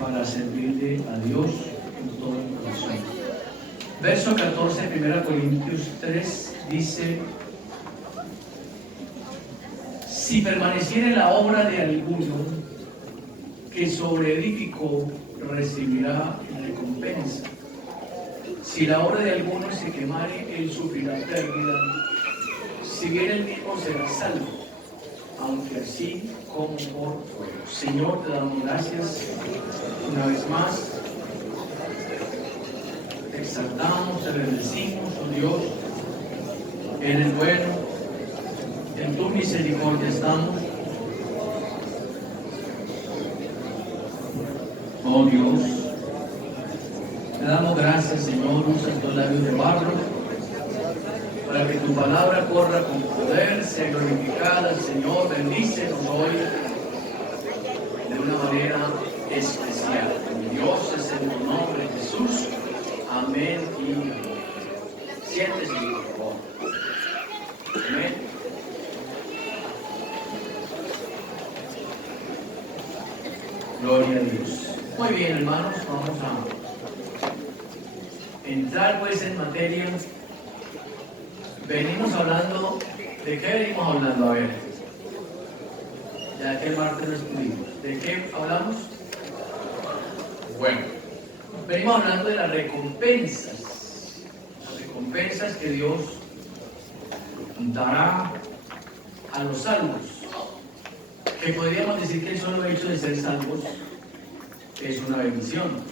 para servirle a Dios con todo el corazón. Verso 14, 1 Corintios 3, dice: si permaneciere la obra de alguno que sobreedificó, recibirá recompensa. Si la obra de alguno se quemare, él sufrirá pérdida, si bien él mismo será salvo, aunque así como por fuego. Señor, te damos gracias una vez más. Te exaltamos, te bendecimos, oh Dios. Eres bueno, en tu misericordia estamos. Oh Dios, te damos gracias, Señor. Usa estos labios de barro para que tu palabra corra con poder, sea glorificada. Señor, bendícenos hoy de una manera especial. Dios es en tu nombre, Jesús. Amén y amén. Siéntese, por favor. Amén. Gloria a Dios. Muy bien, hermanos, vamos a entrar pues en materia. Venimos hablando, ¿de qué venimos hablando? A ver, ya que el martes lo estuvimos. ¿De qué hablamos? Bueno, venimos hablando de las recompensas que Dios dará a los salvos, que podríamos decir que el solo hecho de ser salvos es una bendición.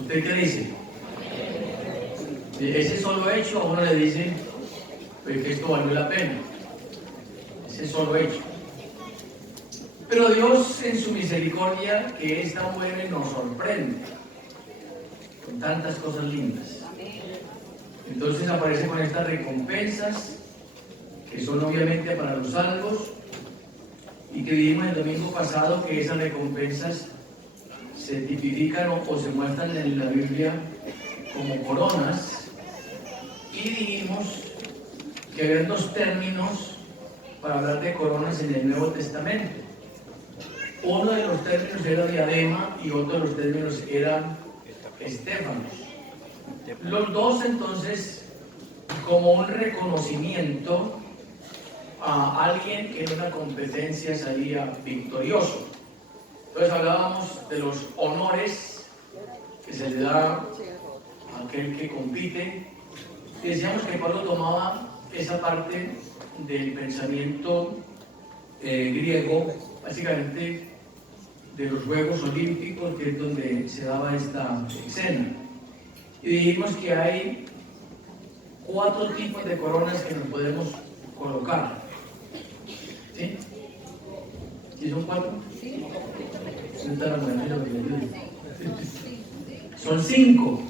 ¿Usted qué dice? Ese solo hecho a uno le dice pues, que esto valió la pena, ese solo hecho. Pero Dios en su misericordia, que es tan buena, nos sorprende con tantas cosas lindas. Entonces aparece con estas recompensas que son obviamente para los salvos, y que vimos el domingo pasado que esas recompensas se tipifican o se muestran en la Biblia como coronas, y dijimos que había dos términos para hablar de coronas en el Nuevo Testamento. Uno de los términos era diadema y otro de los términos era estéfanos. Los dos entonces como un reconocimiento a alguien que en una competencia salía victorioso. Entonces hablábamos de los honores que se le da a aquel que compite, y decíamos que Pablo tomaba esa parte del pensamiento griego, básicamente de los Juegos Olímpicos, que es donde se daba esta escena. Y dijimos que hay 4 tipos de coronas que nos podemos colocar. ¿Sí? ¿Sí son 4? Sí. Son 5.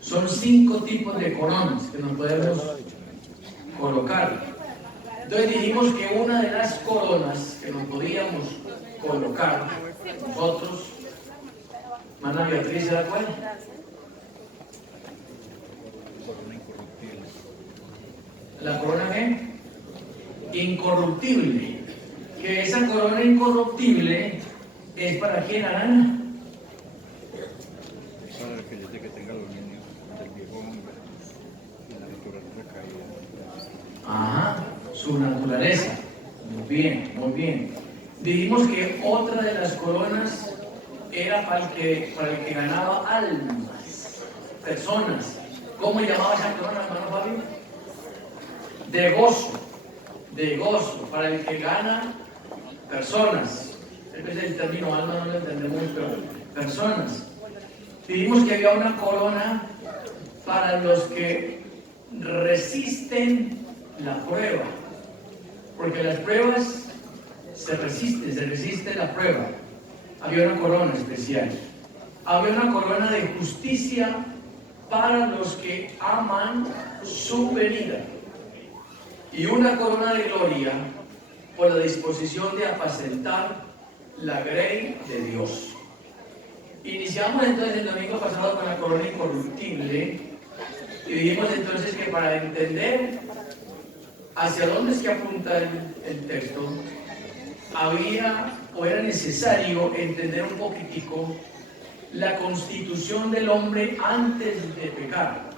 Son 5 tipos de coronas que nos podemos colocar. Entonces dijimos que una de las coronas que nos podíamos colocar nosotros, Mana Beatriz, ¿era cuál? La corona ¿qué? Incorruptible. Que esa corona incorruptible es para quién, Arana. Para aquellos que tengan los niños del viejo hombre y la naturaleza caída. Ajá, su naturaleza. Muy bien, muy bien. Dijimos que otra de las coronas era para el que ganaba almas, personas. ¿Cómo llamaba esa corona, hermano Fabio? De gozo, para el que gana personas. El término alma no lo entendemos, pero personas. Dijimos que había una corona para los que resisten la prueba, porque las pruebas se resiste la prueba. Había una corona especial. Había una corona de justicia para los que aman su venida, y una corona de gloria por la disposición de apacentar la grey de Dios. Iniciamos entonces el domingo pasado con la corona incorruptible, y dijimos entonces que para entender hacia dónde es que apunta el texto, había o era necesario entender un poquitico la constitución del hombre antes de pecar.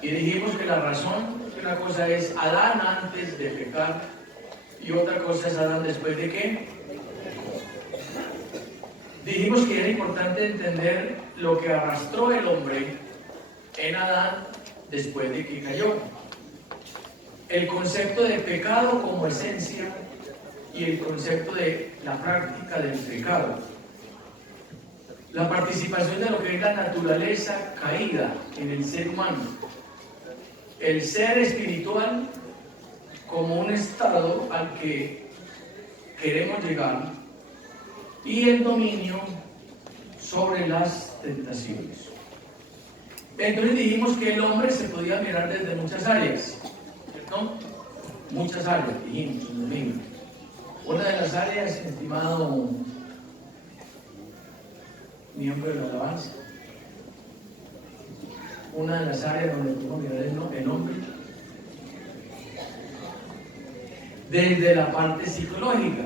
Y dijimos que la razón, que una cosa es Adán antes de pecar y otra cosa es Adán después de qué. Dijimos que era importante entender lo que arrastró el hombre en Adán después de que cayó. El concepto de pecado como esencia y el concepto de la práctica del pecado. La participación de lo que es la naturaleza caída en el ser humano. El ser espiritual como un estado al que queremos llegar y el dominio sobre las tentaciones. Entonces dijimos que el hombre se podía mirar desde muchas áreas, ¿cierto? Muchas áreas, dijimos el domingo. Una de las áreas, estimado miembro de la alabanza, una de las áreas donde podemos mirar el hombre, desde la parte psicológica.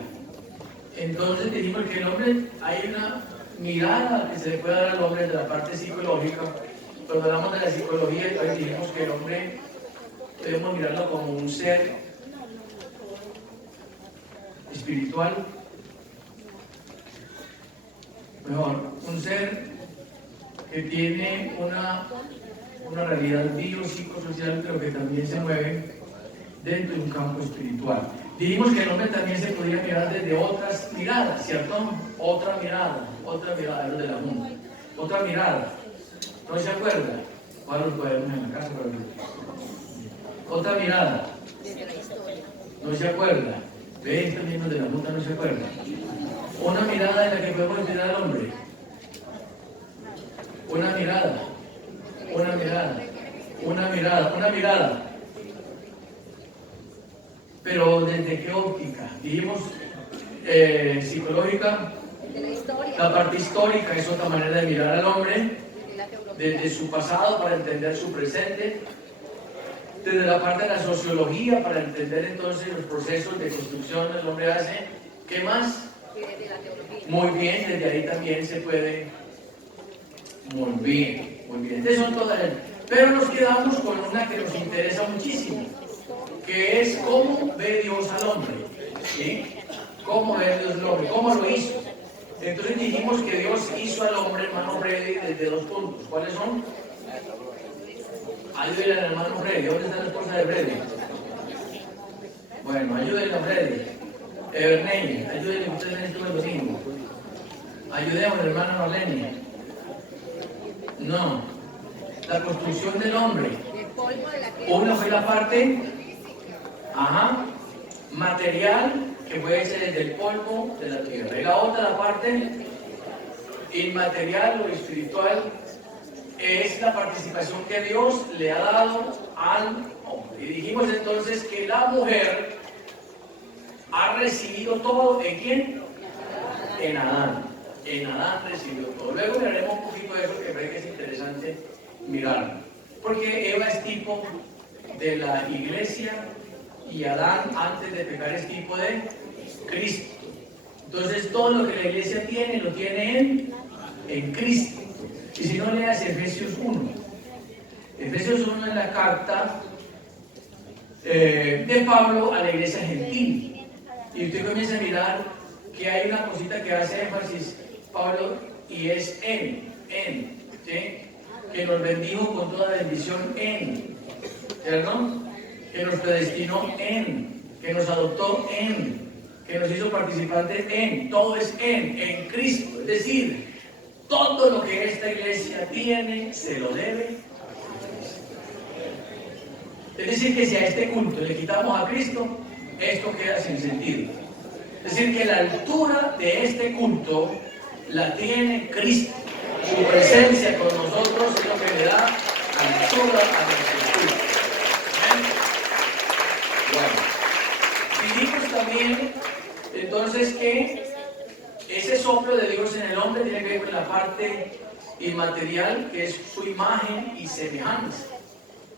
Entonces dijimos que el hombre, hay una mirada que se le puede dar al hombre de la parte psicológica. Cuando hablamos de la psicología, entonces dijimos que el hombre debemos mirarlo como un ser espiritual, mejor, un ser que tiene una realidad biopsicosocial, pero que también se mueve dentro de un campo espiritual. Dijimos que el hombre también se podía mirar desde otras miradas, ¿cierto? Otra mirada es de la mundo. Otra mirada. ¿No se acuerda? Ahora los cuadernos en la casa, pero... Otra mirada. ¿No se acuerda? ¿Ve? Estos mismos de la mundo no se acuerda. Una mirada en la que podemos mirar al hombre. Una mirada. Una mirada. Una mirada. Una mirada. Pero ¿desde qué óptica? Dijimos psicológica, la parte histórica es otra manera de mirar al hombre, desde su pasado para entender su presente, desde la parte de la sociología para entender entonces los procesos de construcción que el hombre hace. ¿Qué más? Muy bien, desde ahí también se puede. Muy bien, muy bien. Estas son todas. Pero nos quedamos con una que nos interesa muchísimo, que es cómo ve Dios al hombre, ¿sí? ¿Cómo ve Dios al hombre? ¿Cómo lo hizo? Entonces dijimos que Dios hizo al hombre, hermano Freddy, desde dos puntos. ¿Cuáles son? Ayúdenle al hermano Freddy. ¿Dónde está la esposa de Freddy? Bueno, ayúdenle a Freddy. Ernei, ayúdenle ustedes en esto del domingo. Ayudemos al hermano Marlene. No. La construcción del hombre. Una fue la parte material, que puede ser desde el polvo de la tierra. Y la otra, la parte inmaterial o espiritual, es la participación que Dios le ha dado al hombre. Y dijimos entonces que la mujer ha recibido todo. ¿En quién? En Adán. En Adán recibió todo. Luego miraremos un poquito de eso, que creo que es interesante mirarlo. Porque Eva es tipo de la iglesia y Adán antes de pecar es tipo de Cristo. Entonces todo lo que la iglesia tiene lo tiene en Cristo. Y si no, leas Efesios 1. Efesios 1 es la carta de Pablo a la iglesia gentil. Y usted comienza a mirar que hay una cosita que hace énfasis Pablo, y es en, ¿sí? Que nos bendijo con toda bendición en, ¿cierto? Que nos predestinó en, que nos adoptó en, que nos hizo participantes en, todo es en Cristo. Es decir, todo lo que esta iglesia tiene se lo debe. Es decir, que si a este culto le quitamos a Cristo, esto queda sin sentido. Es decir, que la altura de este culto la tiene Cristo. Su presencia con nosotros es lo que le da altura a nuestro culto. Bueno, dijimos también entonces que ese soplo de Dios en el hombre tiene que ver con la parte inmaterial, que es su imagen y semejanza.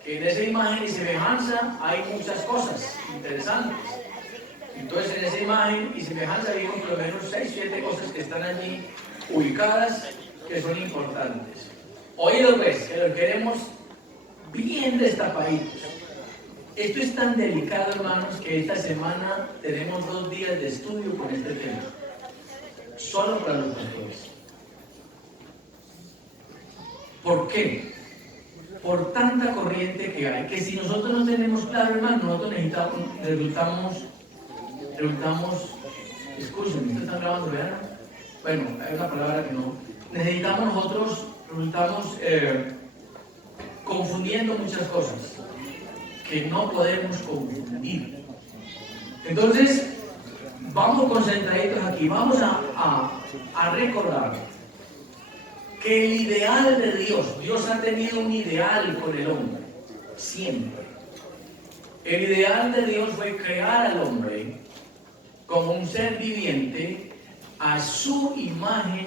Que en esa imagen y semejanza hay muchas cosas interesantes. Entonces en esa imagen y semejanza vimos por lo menos 6 o 7 cosas que están allí ubicadas que son importantes. Oídos pues, que lo queremos bien destapaditos. Esto es tan delicado, hermanos, que esta semana tenemos 2 días de estudio con este tema. Solo para los pastores. ¿Por qué? Por tanta corriente que hay, que si nosotros no tenemos claro, hermano, nosotros resultamos, escúchenme, ¿ustedes están grabando, verdad? Bueno, hay una palabra que no. Resultamos confundiendo muchas cosas que no podemos confundir. Entonces, vamos concentraditos aquí, vamos a recordar que el ideal de Dios ha tenido un ideal con el hombre, siempre. El ideal de Dios fue crear al hombre como un ser viviente a su imagen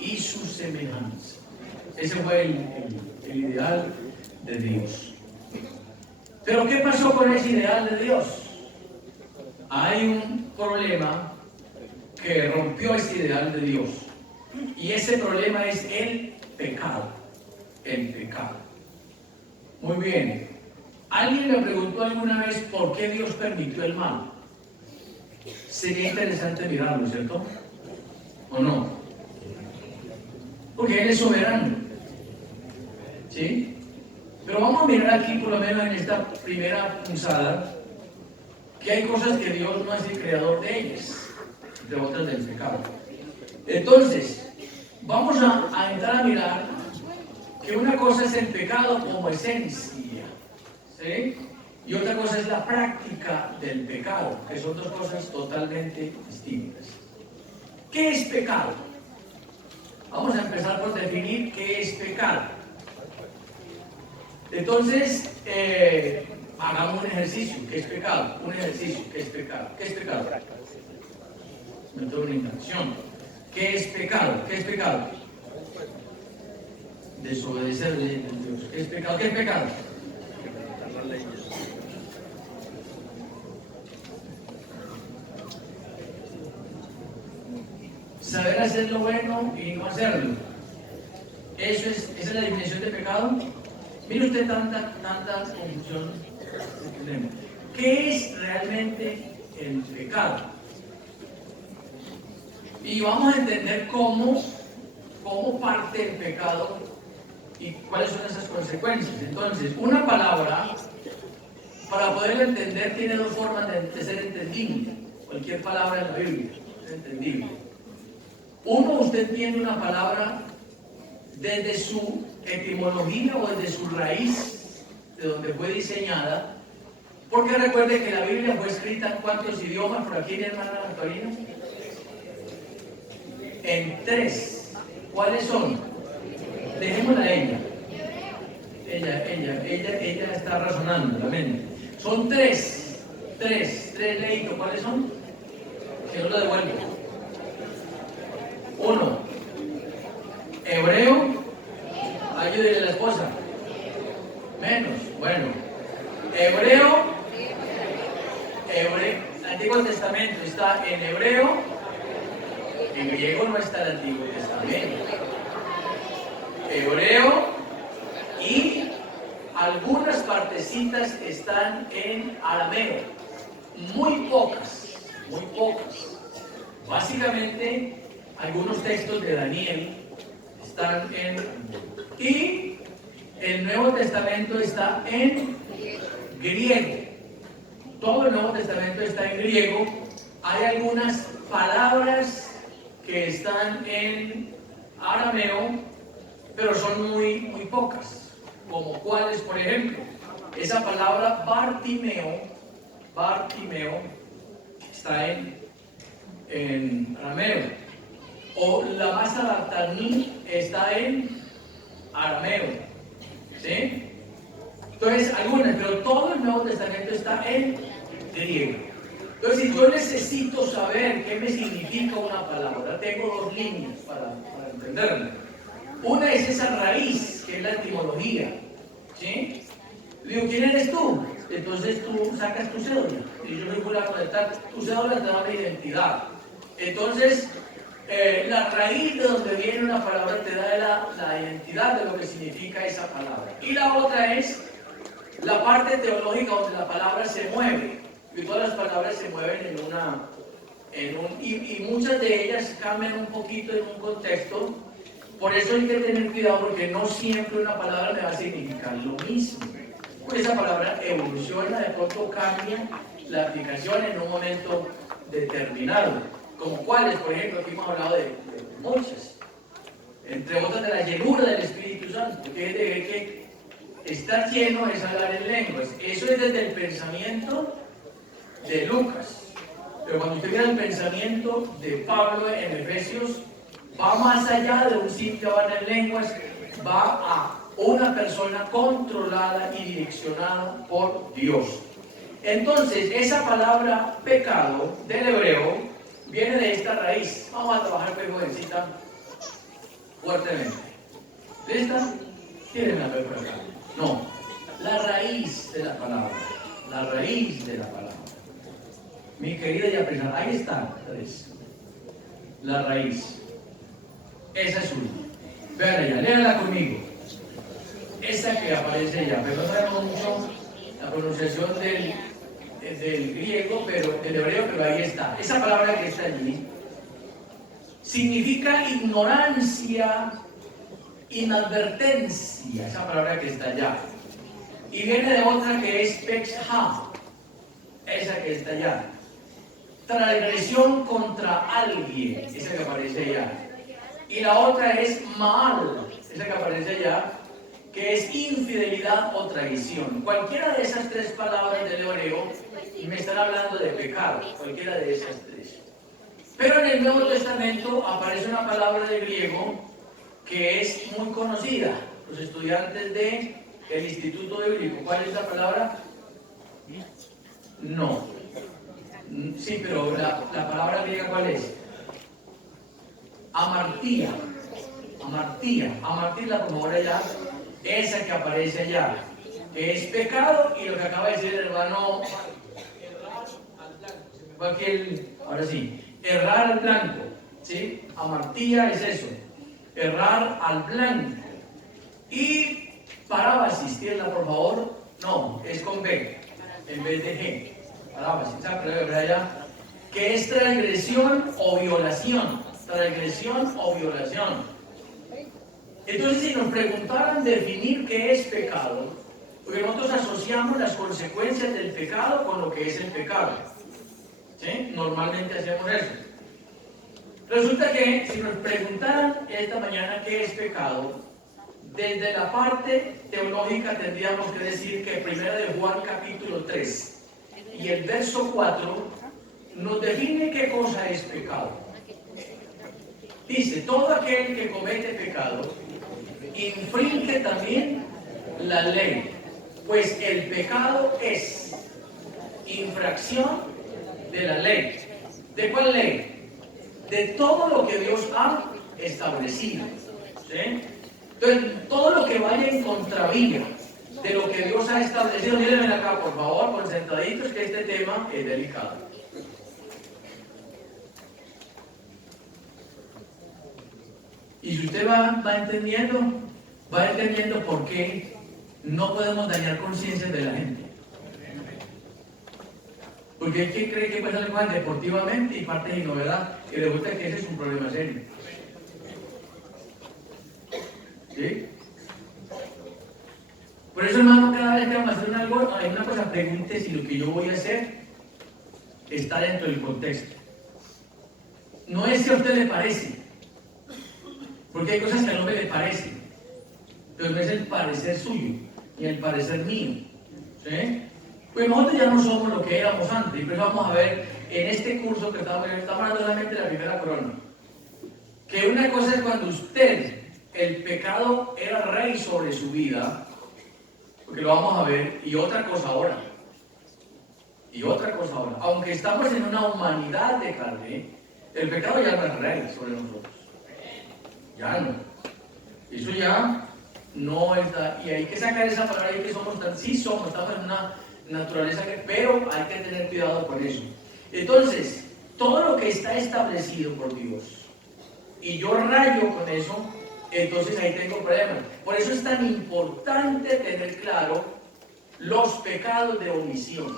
y su semejanza. Ese fue el ideal de Dios. Pero ¿qué pasó con ese ideal de Dios? Hay un problema que rompió ese ideal de Dios. Y ese problema es el pecado. El pecado. Muy bien. ¿Alguien me preguntó alguna vez por qué Dios permitió el mal? Sería interesante mirarlo, ¿cierto? ¿O no? Porque Él es soberano. ¿Sí? Pero vamos a mirar aquí, por lo menos en esta primera punzada, que hay cosas que Dios no es el creador de ellas, de otras del pecado. Entonces, vamos a entrar a mirar que una cosa es el pecado como esencia, ¿sí? Y otra cosa es la práctica del pecado, que son dos cosas totalmente distintas. ¿Qué es pecado? Vamos a empezar por definir qué es pecado. Entonces, hagamos un ejercicio. ¿Qué es pecado? Un ejercicio. ¿Qué es pecado? ¿Qué es pecado? Me tomo una intención. ¿Qué es pecado? ¿Qué es pecado? Desobedecerle a Dios. ¿Qué es pecado? ¿Qué es pecado? Saber hacer lo bueno y no hacerlo. Esa es la definición de pecado. Mire usted tanta confusión. ¿Qué es realmente el pecado? Y vamos a entender cómo parte el pecado y cuáles son esas consecuencias. Entonces, una palabra, para poderla entender, tiene 2 formas de ser entendible. Cualquier palabra en la Biblia es entendible. Uno, usted entiende una palabra desde su etimología o desde su raíz, de donde fue diseñada, porque recuerde que la Biblia fue escrita en ¿cuántos idiomas por aquí, mi hermana Antonina? En 3. ¿Cuáles son? Dejémosla a ella. Ella está razonando la mente. Son 3 leitos. ¿Cuáles son? Que yo lo devuelvo. 1. Hebreo. Ayúdele a la esposa. Menos. Bueno. Hebreo. El Antiguo Testamento está en hebreo. En griego no está el Antiguo Testamento. Hebreo y algunas partecitas están en arameo. Muy pocas. Básicamente, algunos textos de Daniel están en... Y el Nuevo Testamento está en griego. Todo el Nuevo Testamento está en griego. Hay algunas palabras que están en arameo, pero son muy pocas. Como cuáles, por ejemplo, esa palabra Bartimeo está en arameo. O la masa Bartaní está en arameo. ¿Sí? Entonces, algunas, pero todo el Nuevo Testamento está en griego. Entonces, si yo necesito saber qué me significa una palabra, tengo 2 líneas para entenderla. Una es esa raíz, que es la etimología. ¿Sí? Digo, ¿quién eres tú? entonces tú sacas tu cédula. Y yo soy fulano de tal, tu cédula te da una identidad. Entonces, la raíz de donde viene una palabra te da la identidad de lo que significa esa palabra. Y la otra es la parte teológica donde la palabra se mueve. Y todas las palabras se mueven y muchas de ellas cambian un poquito en un contexto. Por eso hay que tener cuidado porque no siempre una palabra me va a significar lo mismo. Pues esa palabra evoluciona, de pronto cambia la aplicación en un momento determinado. Como cuáles, por ejemplo, aquí hemos hablado de muchas. Entre otras de la llenura del Espíritu Santo, que es de ver que estar lleno es hablar en lenguas. Eso es desde el pensamiento de Lucas. Pero cuando usted mira el pensamiento de Pablo en Efesios, va más allá de un simple hablar en lenguas, va a una persona controlada y direccionada por Dios. Entonces, esa palabra pecado del hebreo viene de esta raíz. Vamos a trabajar con jovencita fuertemente. ¿Lista? ¿Tienen la por acá? No. La raíz de la palabra. La raíz de la palabra. Mi querida y apreciada, ahí está. La raíz. Esa es una. Vean ella, léala conmigo. Esa que aparece allá, pero no sabemos mucho la pronunciación del griego, pero del hebreo, pero ahí está. Esa palabra que está allí significa ignorancia, inadvertencia, esa palabra que está allá. Y viene de otra que es pexha, esa que está allá. Transgresión contra alguien, esa que aparece allá. Y la otra es mal, esa que aparece allá, que es infidelidad o traición. Cualquiera de esas tres palabras del hebreo me están hablando de pecado, cualquiera de esas tres. Pero en el Nuevo Testamento aparece una palabra de griego que es muy conocida. Los estudiantes del Instituto Bíblico, ¿cuál es la palabra? No. Sí, pero la palabra griega, ¿cuál es? Amartía. Amartía, por favor, allá. Esa que aparece allá. Que es pecado y lo que acaba de decir el hermano. Ahora sí. Errar al blanco. ¿Sí? Amartía es eso. Errar al blanco. Y parábasis, ¿tienla por favor? No, es con B, en vez de G. Parábasis, esa palabra allá. Que es transgresión o violación. Transgresión o violación. Entonces, si nos preguntaran definir qué es pecado, porque nosotros asociamos las consecuencias del pecado con lo que es el pecado. ¿Sí? Normalmente hacemos eso. Resulta que si nos preguntaran esta mañana qué es pecado, desde la parte teológica tendríamos que decir que 1 de Juan capítulo 3 y el verso 4 nos define qué cosa es pecado. Dice, todo aquel que comete pecado infringe también la ley, pues el pecado es infracción de la ley. ¿De cuál ley? De todo lo que Dios ha establecido. ¿Sí? Entonces, todo lo que vaya en contravía de lo que Dios ha establecido, mírenme acá, por favor, concentraditos, que este tema es delicado. Y si usted va entendiendo por qué no podemos dañar conciencias de la gente. Porque hay quien cree que puede salir mal deportivamente y parte de novedad, y le gusta que ese es un problema serio. ¿Sí? Por eso, hermano, cada vez que vamos a hacer algo, hay una cosa, pregunte si lo que yo voy a hacer está dentro del contexto. No es que a usted le parece, porque hay cosas que al hombre le parecen, pero no es el parecer suyo, ni el parecer mío. ¿Sí? Pues nosotros ya no somos lo que éramos antes, y pues vamos a ver en este curso que estamos hablando solamente de la primera corona, que una cosa es cuando usted, el pecado era rey sobre su vida, porque lo vamos a ver, y otra cosa ahora. Aunque estamos en una humanidad de carne, el pecado ya no es rey sobre nosotros. Ya no. Eso ya no está. Y hay que sacar esa palabra ahí que somos estamos en naturaleza, pero hay que tener cuidado con eso. Entonces, todo lo que está establecido por Dios, y yo rayo con eso, entonces ahí tengo problemas. Por eso es tan importante tener claro los pecados de omisión.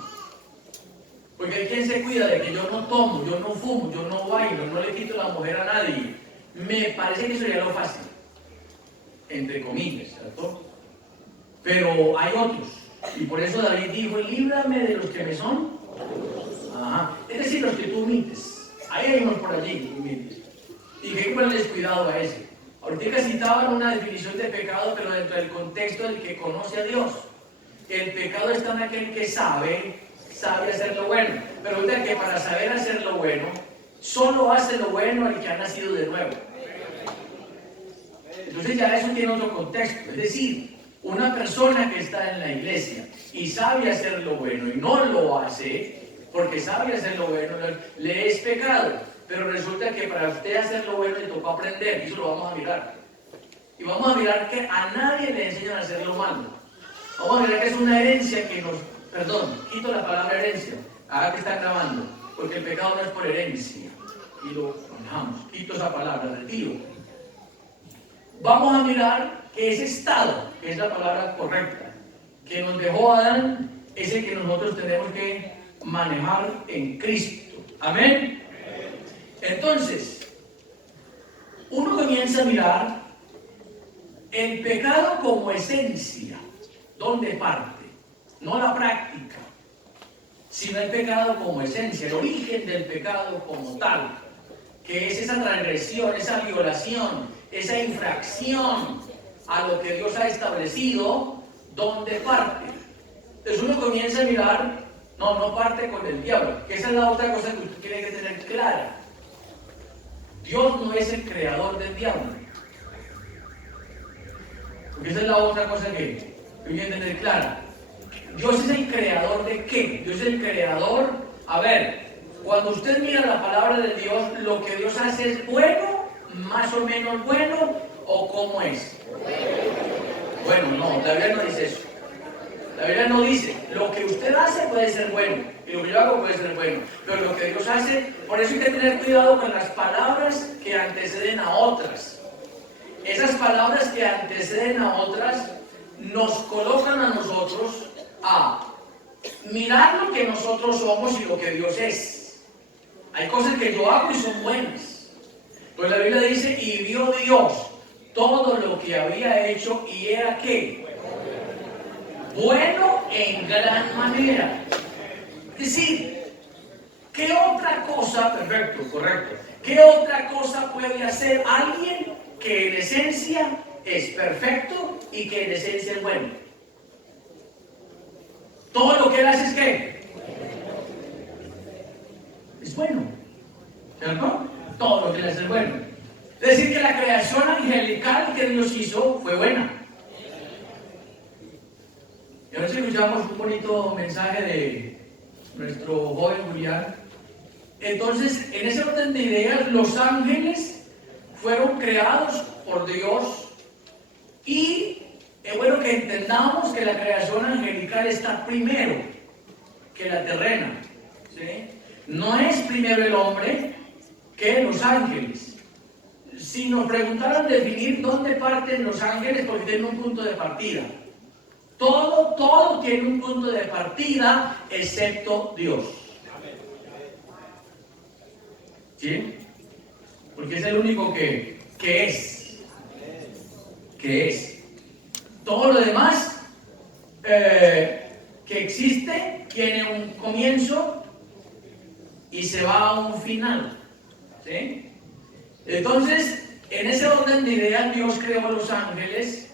Porque hay quien se cuida de que yo no tomo, yo no fumo, yo no bailo, no le quito la mujer a nadie. Me parece que eso sería lo fácil, entre comillas, ¿cierto? Pero hay otros. Y por eso David dijo, líbrame de los que me son. Ajá. Es decir, los que tú omites. Ahí hay unos por allí, omites. Y que hay que ponerles cuidado a ese. Ahorita citaban una definición de pecado, pero dentro del contexto del que conoce a Dios. El pecado está en aquel que sabe hacer lo bueno. Pero ahorita que para saber hacer lo bueno, solo hace lo bueno el que ha nacido de nuevo. Entonces ya eso tiene otro contexto. Es decir, una persona que está en la iglesia y sabe hacer lo bueno y no lo hace, porque sabe hacer lo bueno, le es pecado. Pero resulta que para usted hacer lo bueno le tocó aprender, y eso lo vamos a mirar. Y vamos a mirar que a nadie le enseñan a hacer lo malo. Vamos a mirar que es una herencia que nos... Perdón, quito la palabra herencia. Ahora que están grabando, porque el pecado no es por herencia. Y lo manejamos. Quito esa palabra, retiro. Vamos a mirar que ese estado, que es la palabra correcta, que nos dejó Adán, es el que nosotros tenemos que manejar en Cristo. Amén. Entonces, uno comienza a mirar el pecado como esencia, donde parte, no la práctica, sino el pecado como esencia, el origen del pecado como tal, que es esa transgresión, esa violación, esa infracción a lo que Dios ha establecido, donde parte. Entonces uno comienza a mirar, no parte con el diablo, que esa es la otra cosa que usted tiene que tener clara. Dios no es el creador del diablo. Porque esa es la otra cosa que hay que tener clara. Dios es el creador de qué? Dios es el creador. A ver, cuando usted mira la palabra de Dios, lo que Dios hace es bueno, más o menos bueno, o cómo es. Bueno, no, la Biblia no dice eso. La Biblia no dice, lo que usted hace puede ser bueno, y lo que yo hago puede ser bueno, pero lo que Dios hace, por eso hay que tener cuidado con las palabras que anteceden a otras. Esas palabras que anteceden a otras nos colocan a nosotros a mirar lo que nosotros somos y lo que Dios es. Hay cosas que yo hago y son buenas. Pues la Biblia dice, y vio Dios todo lo que había hecho y era ¿qué? Bueno en gran manera. Es decir, ¿qué otra cosa, perfecto, correcto, qué otra cosa puede hacer alguien que en esencia es perfecto y que en esencia es bueno? Todo lo que él hace es ¿qué? Es bueno, ¿cierto? Todo lo que él hace es bueno. Es decir, que la creación angelical que Dios hizo fue buena. Y ahora escuchamos un bonito mensaje de nuestro joven Julián. Entonces, en ese orden de ideas, los ángeles fueron creados por Dios y es bueno que entendamos que la creación angelical está primero que la terrena, ¿sí? No es primero el hombre que los ángeles. Si nos preguntaran definir dónde parten los ángeles, porque tienen un punto de partida. Todo tiene un punto de partida, excepto Dios. ¿Sí? Porque es el único que es. Que es. Todo lo demás que existe tiene un comienzo y se va a un final. ¿Sí? Entonces, en ese orden de ideas, Dios creó a los ángeles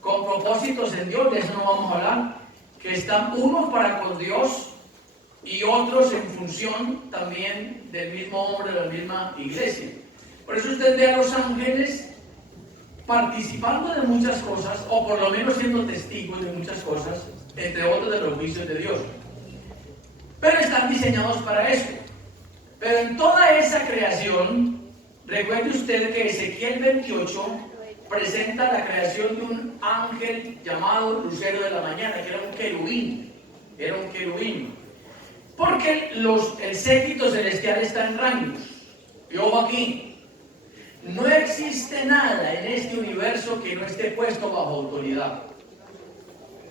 con propósitos en Dios, de eso no vamos a hablar, que están unos para con Dios y otros en función también del mismo hombre, de la misma iglesia. Por eso usted ve a los ángeles participando de muchas cosas, o por lo menos siendo testigos de muchas cosas, entre otros de los juicios de Dios. Pero están diseñados para eso. Pero en toda esa creación, recuerde usted que Ezequiel 28 presenta la creación de un ángel llamado Lucero de la Mañana, que era un querubín. era un querubín. Porque el séquito celestial está en rangos. Y ojo aquí, no existe nada en este universo que no esté puesto bajo autoridad.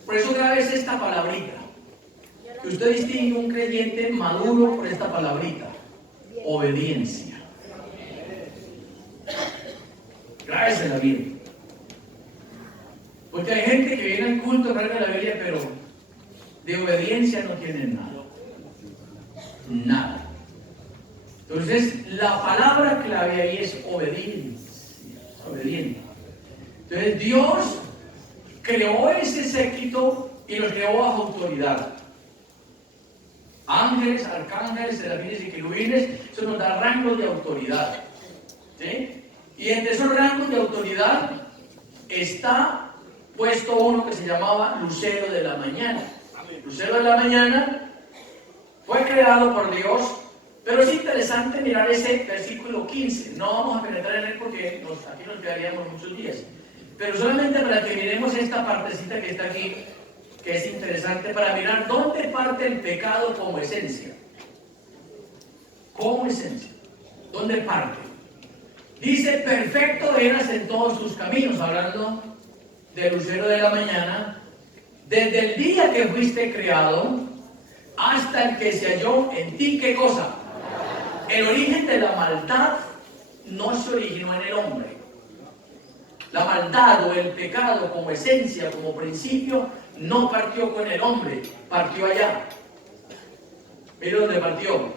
Por eso otra vez esta palabrita. Que usted distingue un creyente maduro por esta palabrita. Obediencia. Grábesela bien. Porque hay gente que viene al culto, carga la Biblia, pero de obediencia no tienen nada. Nada. Entonces, la palabra clave ahí es obediencia. Obediente. Entonces, Dios creó ese séquito y lo creó bajo autoridad. Ángeles, arcángeles, serafines y querubines, eso nos da rangos de autoridad. ¿Sí? Y entre esos rangos de autoridad está puesto uno que se llamaba Lucero de la Mañana. Lucero de la Mañana fue creado por Dios, pero es interesante mirar ese versículo 15. No vamos a penetrar en él porque aquí nos quedaríamos muchos días. Pero solamente para que miremos esta partecita que está aquí, que es interesante para mirar dónde parte el pecado como esencia. Como esencia. ¿Dónde parte? Dice, perfecto eras en todos tus caminos, hablando del lucero de la mañana, desde el día que fuiste creado hasta el que se halló en ti. ¿Qué cosa? El origen de la maldad no se originó en el hombre. La maldad o el pecado como esencia, como principio, no partió con el hombre, partió allá. Mira dónde partió.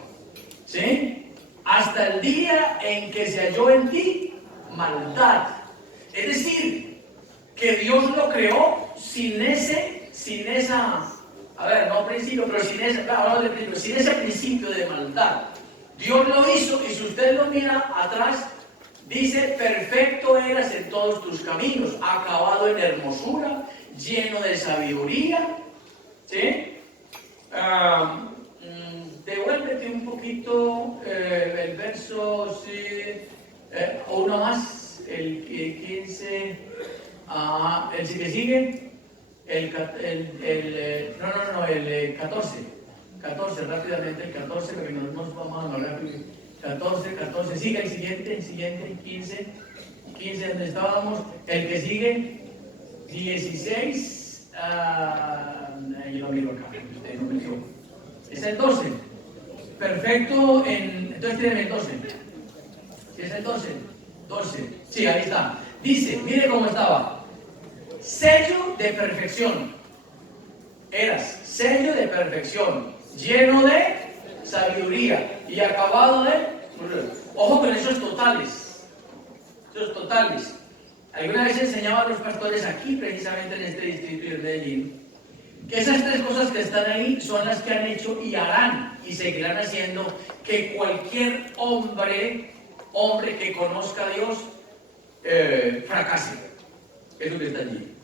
¿Sí? Hasta el día en que se halló en ti maldad. Es decir, que Dios lo creó sin esa, a ver, no principio, pero sin ese principio de maldad. Dios lo hizo y si usted lo mira atrás, dice, perfecto eras en todos tus caminos, acabado en hermosura, lleno de sabiduría. ¿Sí? Devuélvete un poquito el verso, sí, o uno más, el 15, el que sigue, el 14, rápidamente el 14, porque nos vamos a hablar rápido. 14, sigue el siguiente, 15 donde estábamos, el que sigue, 16, yo lo miro acá, usted no me equivoco. Es el 12. Perfecto entonces tiene el 12. ¿Sí es el 12? 12. Sí, ahí está. Dice, mire cómo estaba. Sello de perfección. Eras sello de perfección, lleno de sabiduría y acabado de... Ojo con esos totales. Esos totales. Alguna vez enseñaba a los pastores aquí, precisamente en este distrito de Medellín, que esas tres cosas que están ahí son las que han hecho y harán y seguirán haciendo que cualquier hombre que conozca a Dios fracase. Es lo que está allí.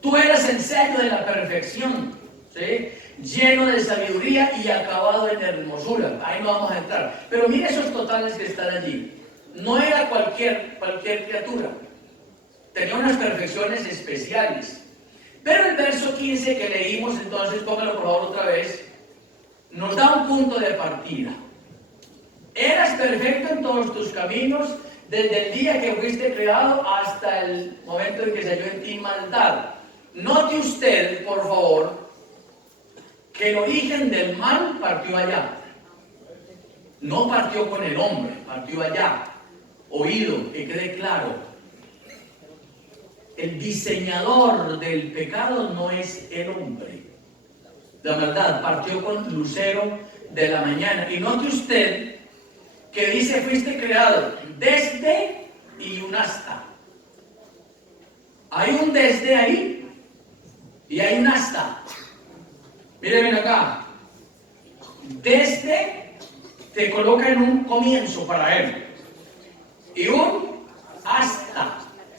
Tú eres el sello de la perfección, ¿sí? Lleno de sabiduría y acabado en hermosura. Ahí no vamos a entrar. Pero mire esos totales que están allí. No era cualquier criatura. Tenía unas perfecciones especiales. Pero el verso 15 que leímos, entonces, póngalo por favor otra vez, nos da un punto de partida. Eras perfecto en todos tus caminos, desde el día que fuiste creado hasta el momento en que se halló en ti maldad. Note usted, por favor, que el origen del mal partió allá. No partió con el hombre, partió allá. Oído, que quede claro. El diseñador del pecado no es el hombre. La maldad partió con lucero de la mañana. Y note usted que dice, fuiste creado desde y un hasta. Hay un desde ahí y hay un hasta. Miren acá. Desde te coloca en un comienzo para él. Y un hasta.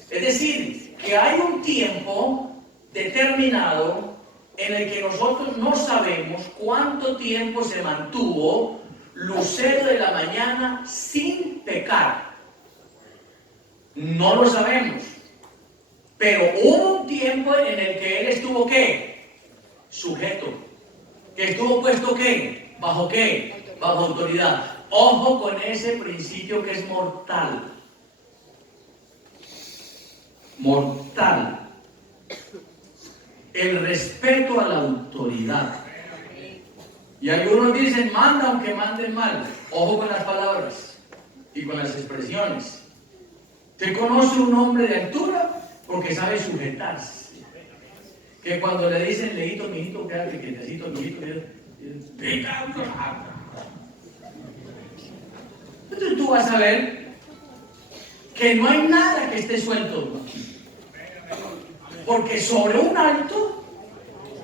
Es decir, que hay un tiempo determinado en el que nosotros no sabemos cuánto tiempo se mantuvo lucero de la mañana sin pecar. No lo sabemos. Pero hubo un tiempo en el que él estuvo, ¿qué? Sujeto. Que estuvo puesto ¿qué? ¿Bajo qué? Bajo autoridad. Ojo con ese principio que es mortal. Mortal. El respeto a la autoridad. Y algunos dicen, manda aunque manden mal. Ojo con las palabras y con las expresiones. Usted conoce un hombre de altura porque sabe sujetarse. Que cuando le dicen, lejito, mijito, quédate quietecito, mijito, entonces tú vas a ver que no hay nada que esté suelto aquí. Porque sobre un alto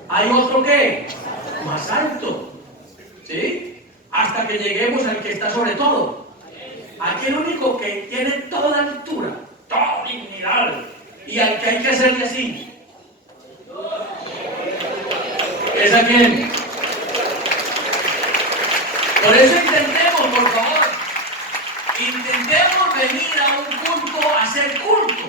hay otro que más alto. ¿Sí? Hasta que lleguemos al que está sobre todo. Aquí el único que tiene toda altura, toda dignidad, y al que hay que hacerle así. ¿Es a quién? Por eso intentemos, por favor, intentemos venir a un culto a hacer culto.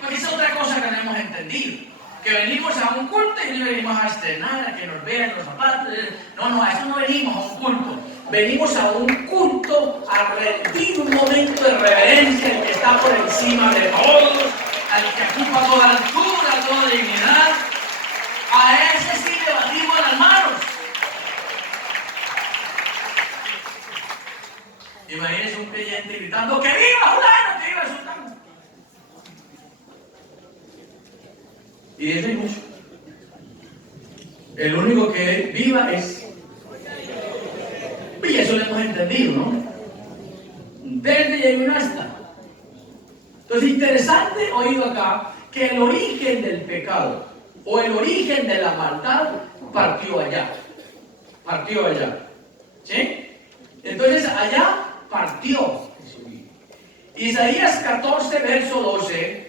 Porque esa es otra cosa que no hemos entendido. Que venimos a un culto y no venimos a estrenar, a que nos vean los zapatos. No, a eso no venimos a un culto. Venimos a un culto a rendir un momento de reverencia al que está por encima de todos, al que ocupa toda altura, toda dignidad. A ese sí le batimos las manos. Imagínense un creyente gritando, ¡que viva fulano, que viva sultano! Y eso es mucho. El único que viva es. Y eso lo hemos entendido, ¿no? Desde llegó una hasta. Entonces, interesante oído acá que el origen del pecado o el origen de la maldad partió allá. Partió allá. ¿Sí? Entonces, allá partió. Isaías 14, verso 12.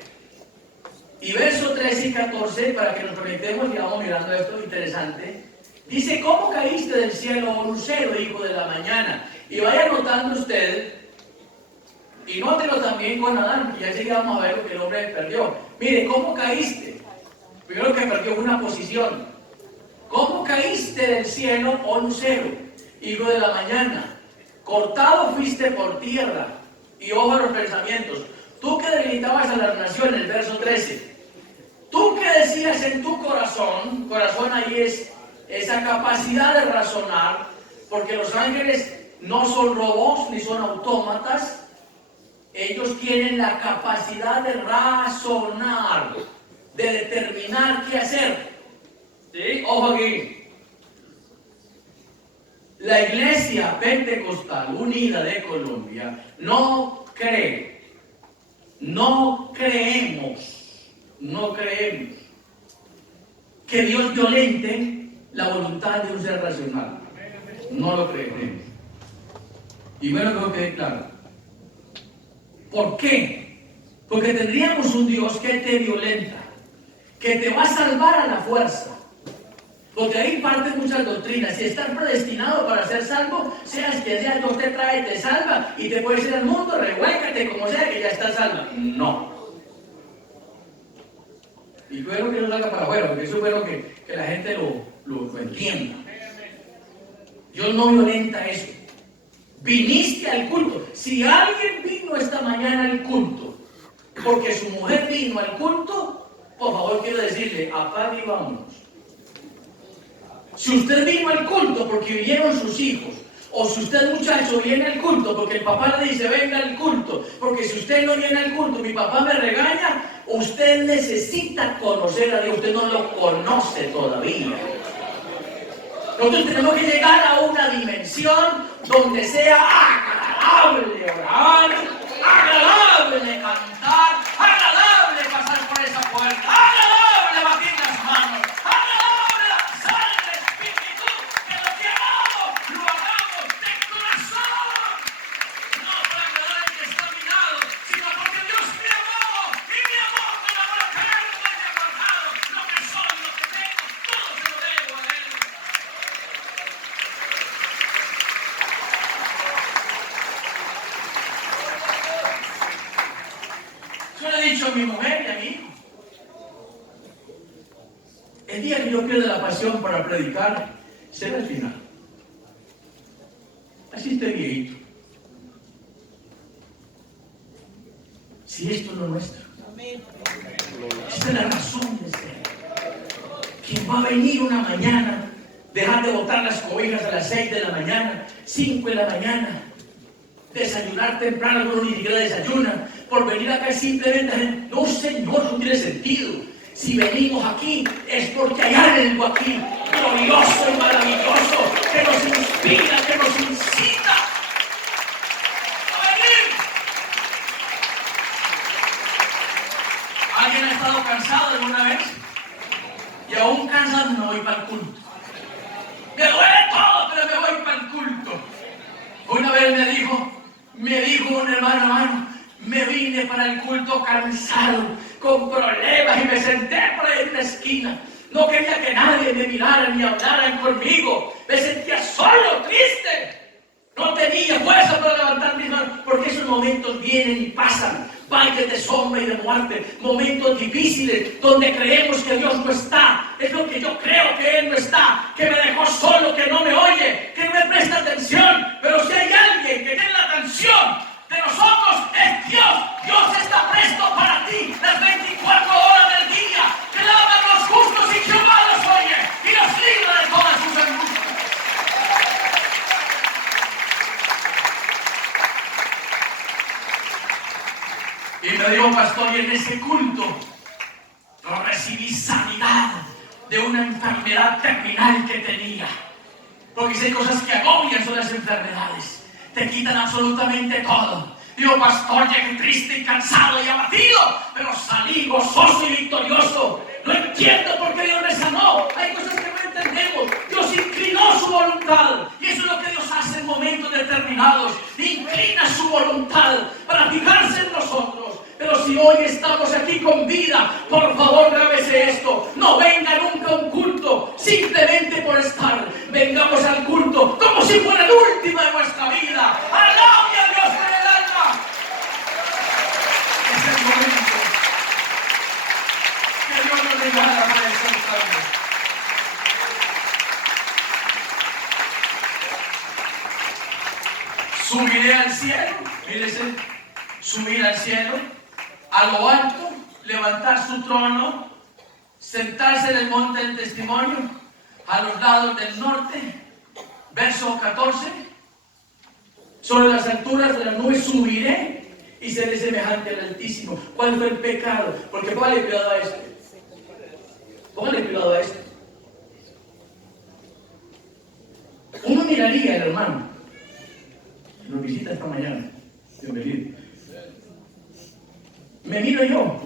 Y verso 13 y 14, para que nos conectemos y vamos mirando esto interesante, dice, ¿cómo caíste del cielo, oh lucero, hijo de la mañana? Y vaya notando usted, y nótelo también con Adán, que ya enseguida vamos a ver lo que el hombre perdió. Mire, ¿cómo caíste? Primero que perdió una posición. ¿Cómo caíste del cielo, oh lucero, hijo de la mañana? Cortado fuiste por tierra, y ojo a los pensamientos. Tú que debilitabas a las naciones, verso 13. Tú que decías en tu corazón, corazón ahí es esa capacidad de razonar, porque los ángeles no son robots ni son autómatas, ellos tienen la capacidad de razonar, de determinar qué hacer. ¿Sí? Ojo aquí. La Iglesia Pentecostal Unida de Colombia no cree, no creemos que Dios violente la voluntad de un ser racional. No lo creemos. Y bueno, que quede claro. ¿Por qué? Porque tendríamos un Dios que te violenta, que te va a salvar a la fuerza. Porque ahí parten muchas doctrinas. Si estás predestinado para ser salvo, seas que sea, Dios te trae, te salva y te puedes ir al mundo, revuélcate como sea que ya estás salva. No. Y bueno que no salga para afuera, porque eso es bueno que la gente lo entienda. Dios no violenta eso. Viniste al culto. Si alguien vino esta mañana al culto, porque su mujer vino al culto, por favor quiero decirle, apague y vámonos. Si usted vino al culto porque vinieron sus hijos, o si usted muchacho viene al culto porque el papá le dice venga al culto, porque si usted no viene al culto mi papá me regaña, usted necesita conocer a Dios, usted no lo conoce todavía. Nosotros tenemos que llegar a una dimensión donde sea agradable orar, agradable cantar, agradable pasar por esa puerta, agradable batir las manos, agradable danzar en el Espíritu, que lo que hagamos de corazón, no para agradar al que está a mi lado, sino porque Dios me amó y me amó con amor eterno y desbordado. Lo que soy, lo que tengo, todo se lo debo a Él. Yo le he dicho a mi mujer y a mi hijo, el día que yo pierda la pasión para predicar, será el final. Así estoy viejito. Si esto no es nuestro. Esta es la razón de ser. ¿Quién va a venir una mañana, dejar de botar las cobijas a las 6 de la mañana, 5 de la mañana, desayunar temprano, algunos ni siquiera desayunan, por venir acá y simplemente, no señor, no tiene sentido. Si venimos aquí es porque hay algo aquí glorioso y maravilloso que nos inspira, que nos incita a venir. ¿Alguien ha estado cansado alguna vez? Y aún cansado me voy para el culto. Me duele todo, pero me voy para el culto. Una vez me dijo un hermano, me vine para el culto cansado, con problemas, y me senté por ahí en una esquina. No quería que nadie me mirara ni hablaran conmigo. Me sentía solo, triste. No tenía fuerza para levantar mis manos, porque esos momentos vienen y pasan. Valles de sombra y de muerte, momentos difíciles donde creemos que Dios no está. Es lo que yo creo, que Él no está, que me dejó solo, que no me oye, que no me presta atención. Pero si hay alguien que tiene la atención de nosotros, es Dios. Dios está presto para ti las 24 horas del día. Claman los justos y Jehová los oye y los libra de todas sus angustias. Y me dijo, pastor, y en ese culto yo recibí sanidad de una enfermedad terminal que tenía. Porque si hay cosas que agobian son las enfermedades, te quitan absolutamente todo. Digo, pastor, llegué triste y cansado y abatido, pero salí gozoso y victorioso. No entiendo por qué Dios me sanó. Hay cosas que no entendemos. Dios inclinó su voluntad. Y eso es lo que Dios hace en momentos determinados. Inclina su voluntad para fijarse en nosotros. Pero si hoy estamos aquí con vida, por favor, grábese esto. No venga nunca a un culto simplemente por estar. Vengamos al culto como si fuera el último de nuestra vida. ¡Alabe a Dios con el alma! Es el momento que Dios nos regala para exaltarnos. Subiré al cielo, mírese, subir al cielo, a lo alto, levantar su trono, sentarse en el monte del testimonio, a los lados del norte, verso 14, sobre las alturas de las nubes subiré y seré semejante al Altísimo. ¿Cuál fue el pecado? Porque póngale cuidado a esto. Póngale cuidado a esto. Uno miraría al hermano que nos visita esta mañana. Bienvenido. Me miro yo.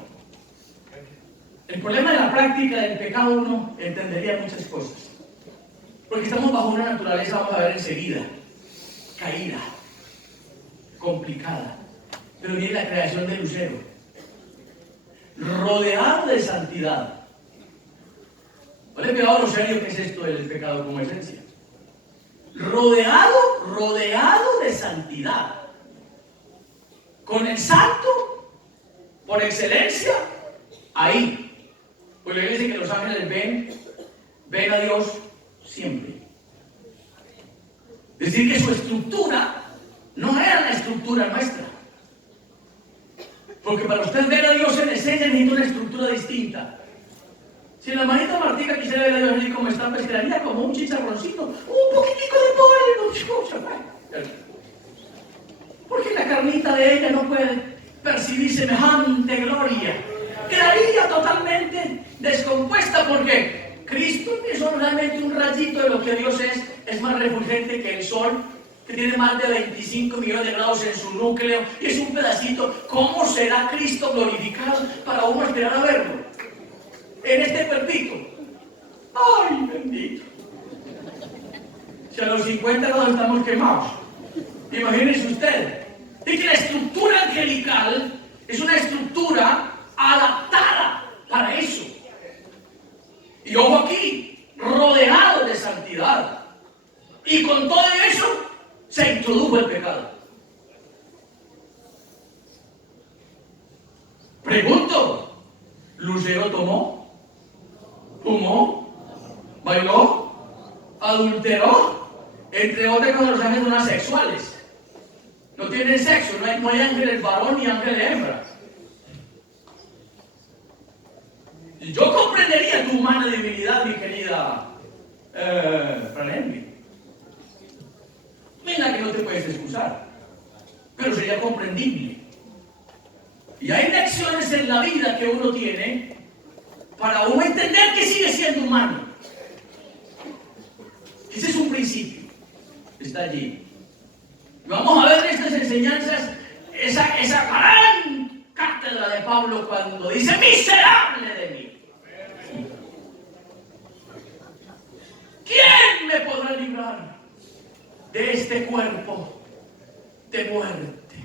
El problema de la práctica del pecado, uno entendería muchas cosas. Porque estamos bajo una naturaleza, vamos a ver enseguida, caída, complicada. Pero viene la creación de Lucero, rodeado de santidad. ¿Vale? Cuidado lo serio que es esto del pecado como esencia. Rodeado de santidad. Con el santo por excelencia, ahí. Pues la Biblia dice que los ángeles ven a Dios siempre. Es decir, que su estructura no era la estructura nuestra. Porque para usted ver a Dios en esencia necesita una estructura distinta. Si la hermanita Martica quisiera ver a Dios así como está, pues quedaría como un chicharroncito, un poquitico de polvo. Porque la carnita de ella no puede percibir semejante gloria. Quedaría totalmente descompuesta porque Cristo es solamente un rayito de lo que Dios es más refulgente que el sol, que tiene más de 25 millones de grados en su núcleo y es un pedacito. ¿Cómo será Cristo glorificado para uno esperar a verlo? En este cuerpito. ¡Ay, bendito! Si a los 50 grados estamos quemados, imagínese usted. Y que la estructura angelical es una estructura adaptada para eso. Y ojo aquí, rodeado de santidad. Y con todo eso se introdujo el pecado. Pregunto, ¿Lucero tomó? ¿Fumó? ¿Bailó? adulteró, entre otras cosas, los ángeles son asexuales. No tienen sexo, no hay ángeles varón ni ángeles hembra. Y yo comprendería tu humana debilidad, mi querida Fran Henry. Mira que no te puedes excusar, pero sería comprendible. Y hay lecciones en la vida que uno tiene para uno entender que sigue siendo humano. Ese es un principio, está allí. Vamos a ver en estas enseñanzas esa gran cátedra de Pablo cuando dice: miserable de mí. ¿Quién me podrá librar de este cuerpo de muerte?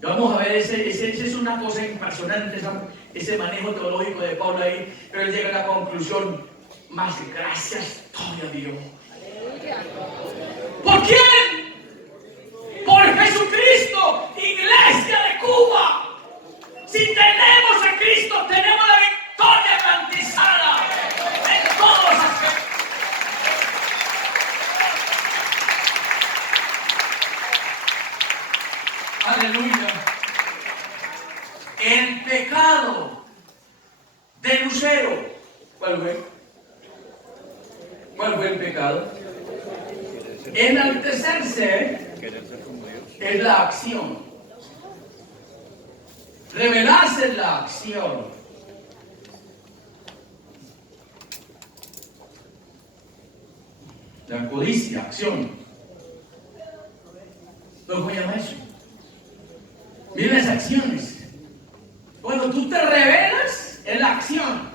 Y vamos a ver, ese es una cosa impresionante, ese manejo teológico de Pablo ahí, pero él llega a la conclusión: más gracias doy a Dios. ¿Por quién? Por Jesucristo, Iglesia de Cuba. Si tenemos a Cristo, tenemos la victoria garantizada en todos los aspectos. Aleluya. El pecado de Lucero, ¿cuál fue? ¿Cuál fue el pecado? Enaltecerse es la acción. Revelarse es la acción. La codicia, acción. ¿Cómo se llama eso? Miren las acciones. Cuando tú te revelas, es la acción.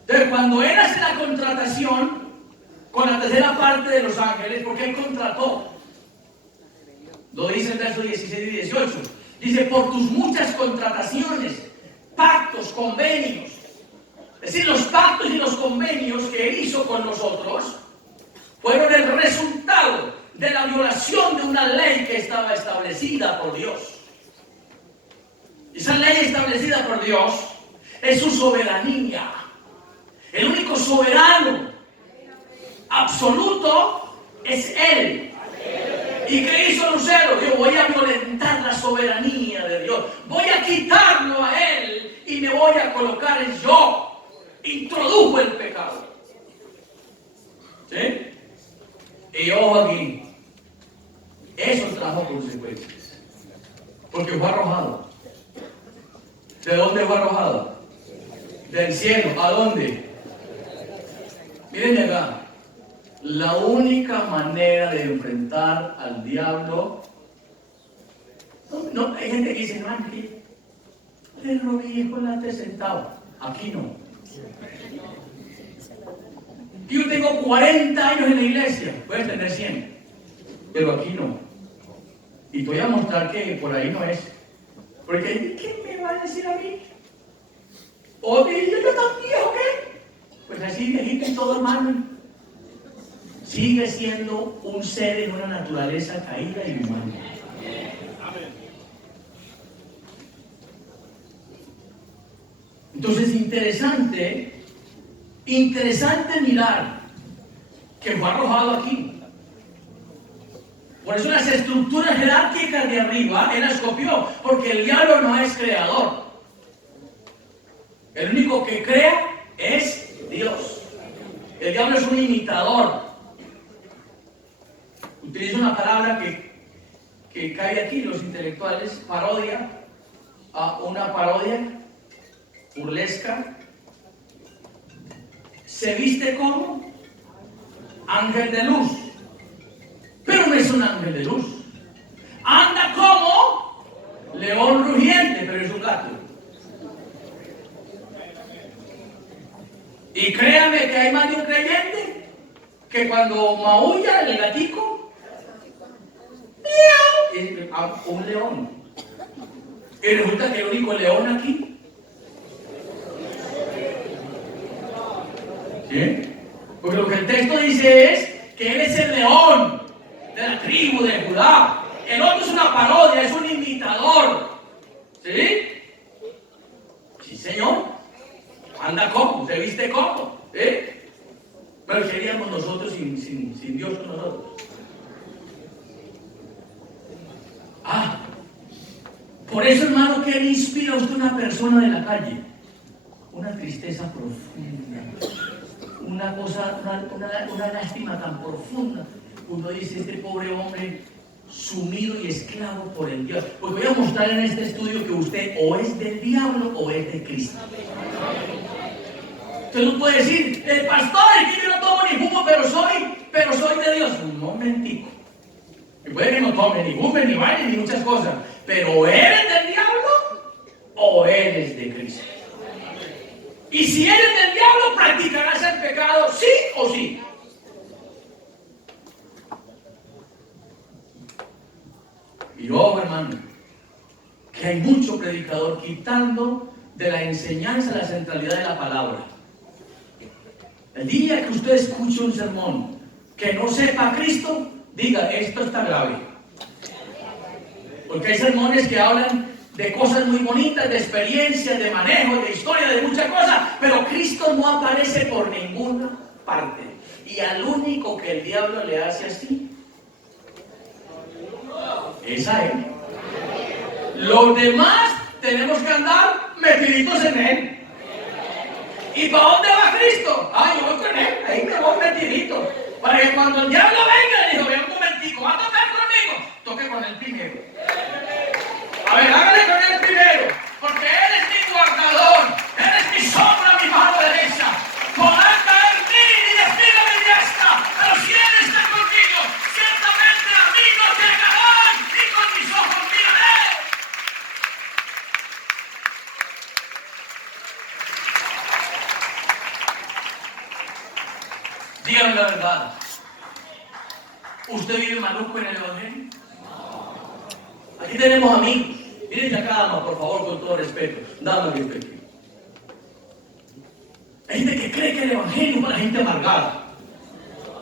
Entonces, cuando eras en la contratación con la tercera parte de los ángeles, porque él contrató, lo dice el verso 16 y 18, dice: por tus muchas contrataciones, pactos, convenios. Es decir, los pactos y los convenios que él hizo con nosotros fueron el resultado de la violación de una ley que estaba establecida por Dios. Esa ley establecida por Dios es su soberanía. El único soberano absoluto es Él. ¿Y qué hizo Lucero? Yo voy a violentar la soberanía de Dios. Voy a quitarlo a Él y me voy a colocar en yo. Introdujo el pecado. ¿Sí? Y ojo aquí. Eso trajo consecuencias. Porque fue arrojado. ¿De dónde fue arrojado? Del cielo. ¿A dónde? Miren acá. La única manera de enfrentar al diablo. No, hay gente que dice: no, aquí le robé con la sentado. Aquí no. Yo tengo 40 años en la iglesia. Puedes tener 100. Pero aquí no. Y te voy a mostrar que por ahí no es. Porque ¿qué me va a decir a mí? ¿O yo tan viejo qué? Pues así viejito y todo, hermano. Sigue siendo un ser en una naturaleza caída y humana. Entonces, interesante mirar que fue arrojado aquí. Por eso las estructuras jerárquicas de arriba él las copió, porque el diablo no es creador. El único que crea es Dios. El diablo es un imitador. Utiliza una palabra que cae aquí, los intelectuales: parodia, una parodia burlesca. Se viste como ángel de luz, pero no es un ángel de luz. Anda como león rugiente, pero es un gato. Y créame que hay más de un creyente que cuando maulla el gatico, es un león. Y resulta que el único león aquí, ¿sí? Porque lo que el texto dice es que él es el león de la tribu de Judá. El otro es una parodia, es un imitador. ¿Sí? Sí, señor. Anda como, se viste como. ¿Sí? Pero ¿qué haríamos nosotros sin Dios con nosotros? Por eso, hermano, ¿qué le inspira a usted una persona de la calle? Una tristeza profunda, una cosa, una lástima tan profunda. Uno dice, este pobre hombre sumido y esclavo por el diablo. Pues voy a mostrar en este estudio que usted o es del diablo o es de Cristo. Usted no puede decir, el pastor, es que yo no tomo ni fumo, pero soy de Dios. Un momentico. Y puede que no tome ni fume, ni baile, ni muchas cosas, pero ¿eres del diablo o eres de Cristo? Y si eres del diablo, practicarás el pecado, sí o sí. Y ojo, hermano, que hay mucho predicador quitando de la enseñanza la centralidad de la palabra. El día que usted escuche un sermón que no sepa a Cristo, diga, esto está grave. Porque hay sermones que hablan de cosas muy bonitas, de experiencias, de manejo, de historia, de muchas cosas, pero Cristo no aparece por ninguna parte. Y al único que el diablo le hace así es a él. Los demás tenemos que andar metiditos en él. ¿Y para dónde va Cristo? Yo voy con él, ahí me voy metidito. Para que cuando el diablo venga, le digo, ven un momentico, ¿va a tocar conmigo? Toque con él primero. A ver, hágale con él primero, porque él es mi guardador, él es mi sombra, mi mano derecha. Podrán caer mil y 10,000 a mi diestra, pero si él está conmigo, ciertamente a mí no llegarán, y con mis ojos miraré. Dígame la verdad. ¿Usted vive maluco en el Evangelio? Aquí tenemos amigos. Miren acá, dama, por favor, con todo respeto. Dama, respeto. Hay gente que cree que el Evangelio es para gente amargada.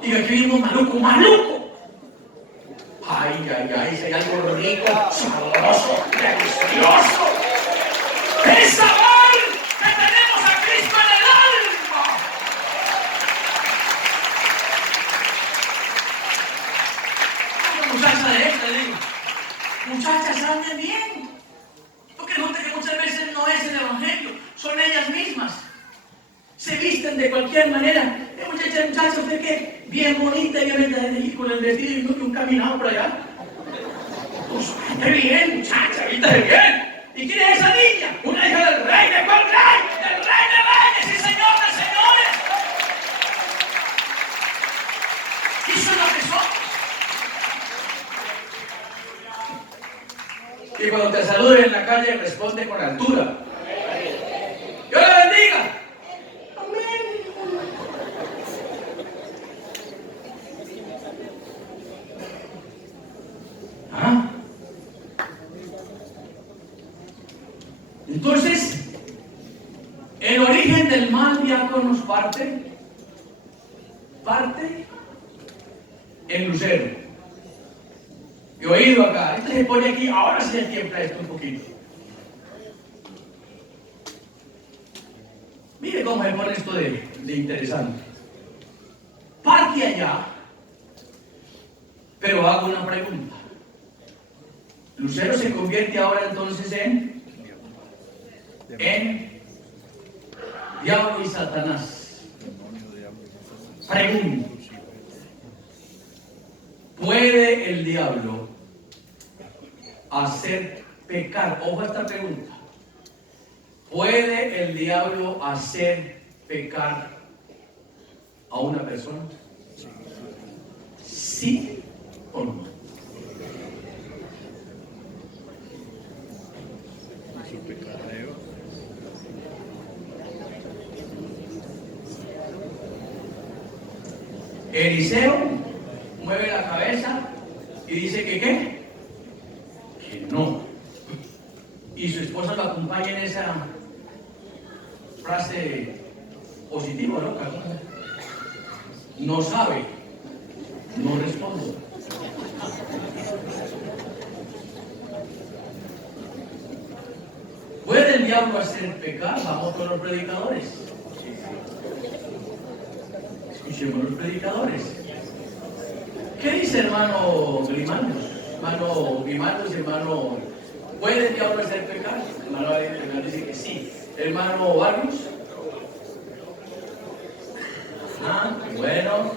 Y que aquí vivimos maluco. Ay, si hay algo rico, sabroso, delicioso. ¡Es sabor que tenemos a Cristo en el alma! Una muchacha de esta, le digo, muchachas, anden bien. Porque resulta que muchas veces no es el Evangelio, son ellas mismas. Se visten de cualquier manera. Muchacha, usted que bien bonita, y con el vestido y un caminado por allá. Pues, ¡qué bien, muchacha! ¡Vístase bien! ¿Y quién es esa niña? Una hija del rey. ¿De cuál rey? ¡Del rey de reyes y señor de señores! Y eso es lo que son. Y cuando te saluden en la calle, responde con altura. ¡Dios la bendiga! Entonces, el origen del mal, diáconos, parte en Lucero. He oído acá, este se pone aquí, ahora sí el tiempo esto un poquito. Mire cómo se pone esto de interesante. Parte allá, pero hago una pregunta. Lucero se convierte ahora entonces en diablo y Satanás. Pregunta: ¿puede el diablo hacer pecar? Ojo a esta pregunta. ¿Puede el diablo hacer pecar a una persona? ¿Sí o no? Eliseo mueve la cabeza y dice que ¿qué? Que no. Y su esposa lo acompaña en esa frase positiva, ¿no? No sabe, no responde. ¿Puede el diablo hacer pecar? Vamos con los predicadores. Escuche escuchemos los predicadores. ¿Qué dice hermano Grimaldos? Hermano Grimaldos, hermano, ¿puede el diablo hacer pecar? Hermano Grimaldos dice que sí. Hermano Barrios. Bueno,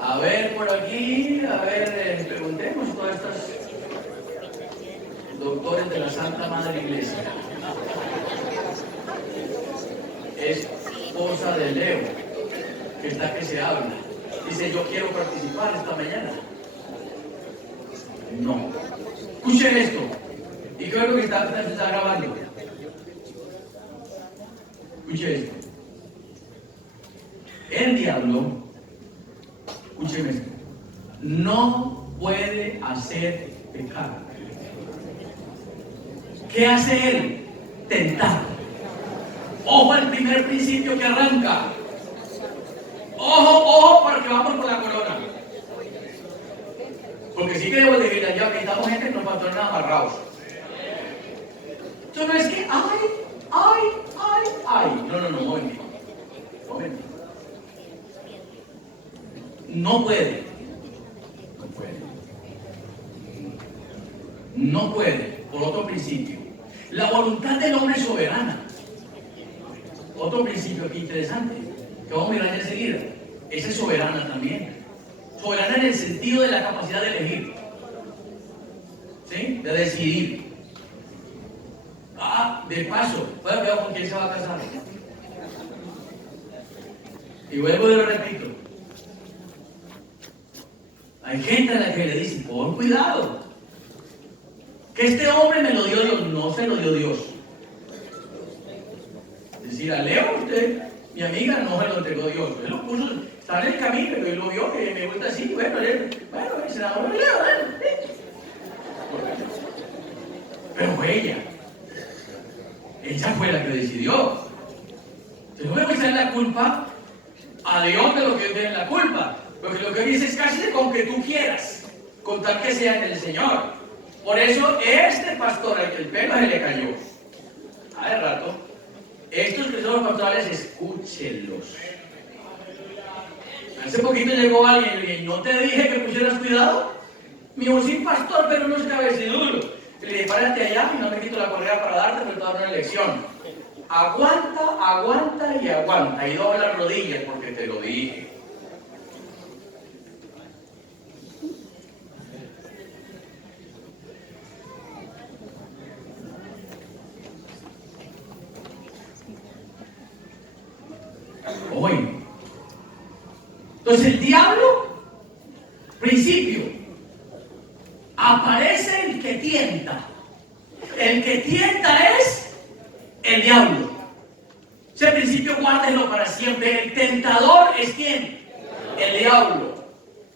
a ver por aquí, a ver, preguntemos todas estas doctores de la Santa Madre Iglesia. Esposa de Leo, que está que se habla. Dice, yo quiero participar esta mañana. No. Escuchen esto. ¿Y qué es lo que está grabando? Escuchen esto. El diablo, escuchen esto, no puede hacer pecado. ¿Qué hace él? Tentar. Ojo al primer principio que arranca. Ojo, porque vamos por la corona. Porque si queremos decirle al diablo que necesitamos gente que nos mantienen amarrados. Esto no es que, ay. No, momento. No puede. No puede, por otro principio. La voluntad del hombre es soberana. Otro principio aquí interesante, que vamos a mirar ya enseguida. Esa es soberana también. Soberana en el sentido de la capacidad de elegir. ¿Sí? De decidir. De paso, vean con quién se va a casar. Y vuelvo y lo repito. Hay gente a la que le dice, pon cuidado. Que este hombre me lo dio Dios, no se lo dio Dios. Es decir, a Leo, usted, mi amiga, no se lo entregó Dios. Él lo puso, está en el camino, pero él lo vio que me gusta así, bueno, se enamoró de Leo, Pero fue ella. Ella fue la que decidió. Entonces no me voy a echar la culpa a Dios de lo que yo tengo la culpa. Porque lo que dice es casi con que tú quieras, con tal que sea en el Señor. Por eso este pastor al que el pelo se le cayó, hace rato, estos que son los pastorales, escúchenlos. Hace poquito llegó alguien y le dije, ¿no te dije que pusieras cuidado? Me dijo, sí, pastor, pero no es cabezuduro. Y le dije, párate allá y no me quito la correa para darte, pero te voy a dar una lección. Aguanta y aguanta. Y dobla las rodillas porque te lo dije. Oye. Entonces el diablo, principio, aparece el que tienta. El que tienta es el diablo. Ese principio guárdenlo para siempre. El tentador es ¿quién? El diablo.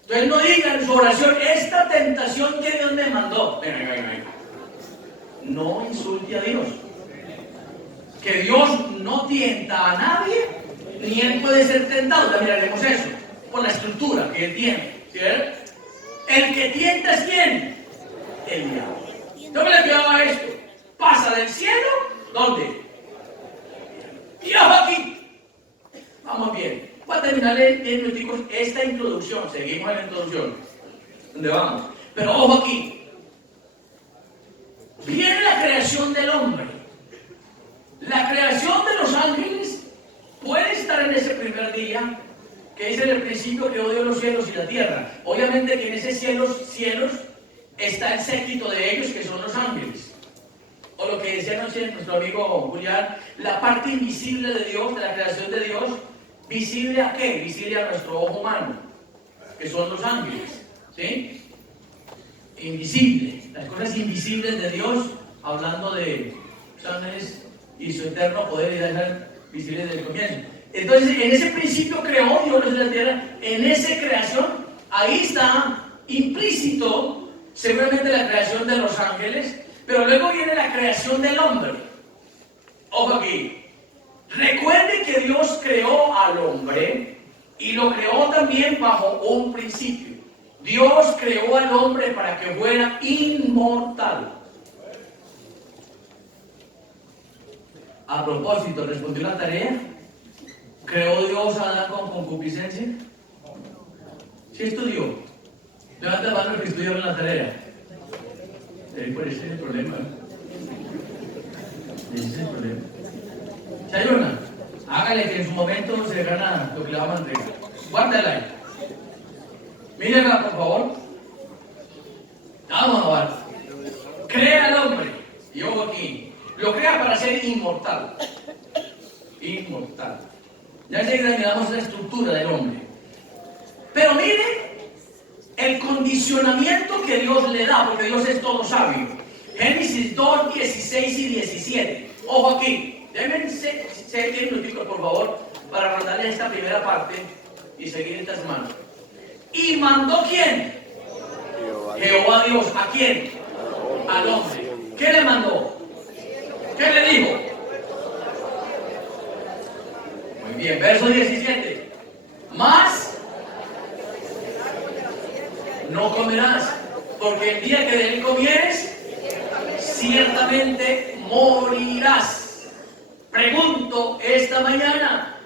Entonces no digan en su oración, esta tentación que Dios me mandó. Venga. No insulte a Dios. Que Dios no tienta a nadie, ni él puede ser tentado. Ya miraremos eso, por la estructura que él tiene. ¿Cierto? El que tienta es ¿quién? El diablo. Tómale cuidado a esto. Pasa del cielo, ¿dónde? Y ojo aquí. Vamos bien. Voy a terminar en esta introducción. Seguimos en la introducción. ¿Dónde vamos? Pero ojo aquí. Viene la creación del hombre. La creación de los ángeles puede estar en ese primer día, que dice en el principio creó Dios los cielos y la tierra. Obviamente que en esos cielos está el séquito de ellos, que son los ángeles. O lo que decía anoche nuestro amigo Julián, la parte invisible de Dios, de la creación de Dios, ¿visible a qué? Visible a nuestro ojo humano, que son los ángeles. ¿Sí? Invisible. Las cosas invisibles de Dios, hablando de los ángeles y su eterno poder, y esas visibles desde el comienzo. Entonces, en ese principio creó Dios la tierra, en esa creación, ahí está implícito seguramente la creación de los ángeles, pero luego viene la creación del hombre. Ojo aquí. Recuerde que Dios creó al hombre y lo creó también bajo un principio. Dios creó al hombre para que fuera inmortal. A propósito, ¿respondió la tarea? ¿Creó Dios a Adán con concupiscencia? ¿Sí estudió? Levanta la mano el que estudió en la tarea. Por ese es el problema. Ese es el problema. Chayona, hágale que en su momento se gana lo que le vamos a entregar. Guárdala ahí. Mírenla, por favor. Vamos a ver. Crea al hombre. Y ojo aquí. Lo crea para ser inmortal. Inmortal. Ya enseguida miramos la estructura del hombre. Pero miren el condicionamiento que Dios le da, porque Dios es todo sabio. Génesis 2, 16 y 17. Ojo aquí. Déjenme 10 minutitos, por favor, para mandarle esta primera parte y seguir estas manos. ¿Y mandó quién? Jehová Dios. ¿A quién? Al hombre. ¿Qué le mandó? ¿Qué le dijo? Muy bien, verso 17. Más no comerás, porque el día que de él comieres, ciertamente morirás. Pregunto esta mañana,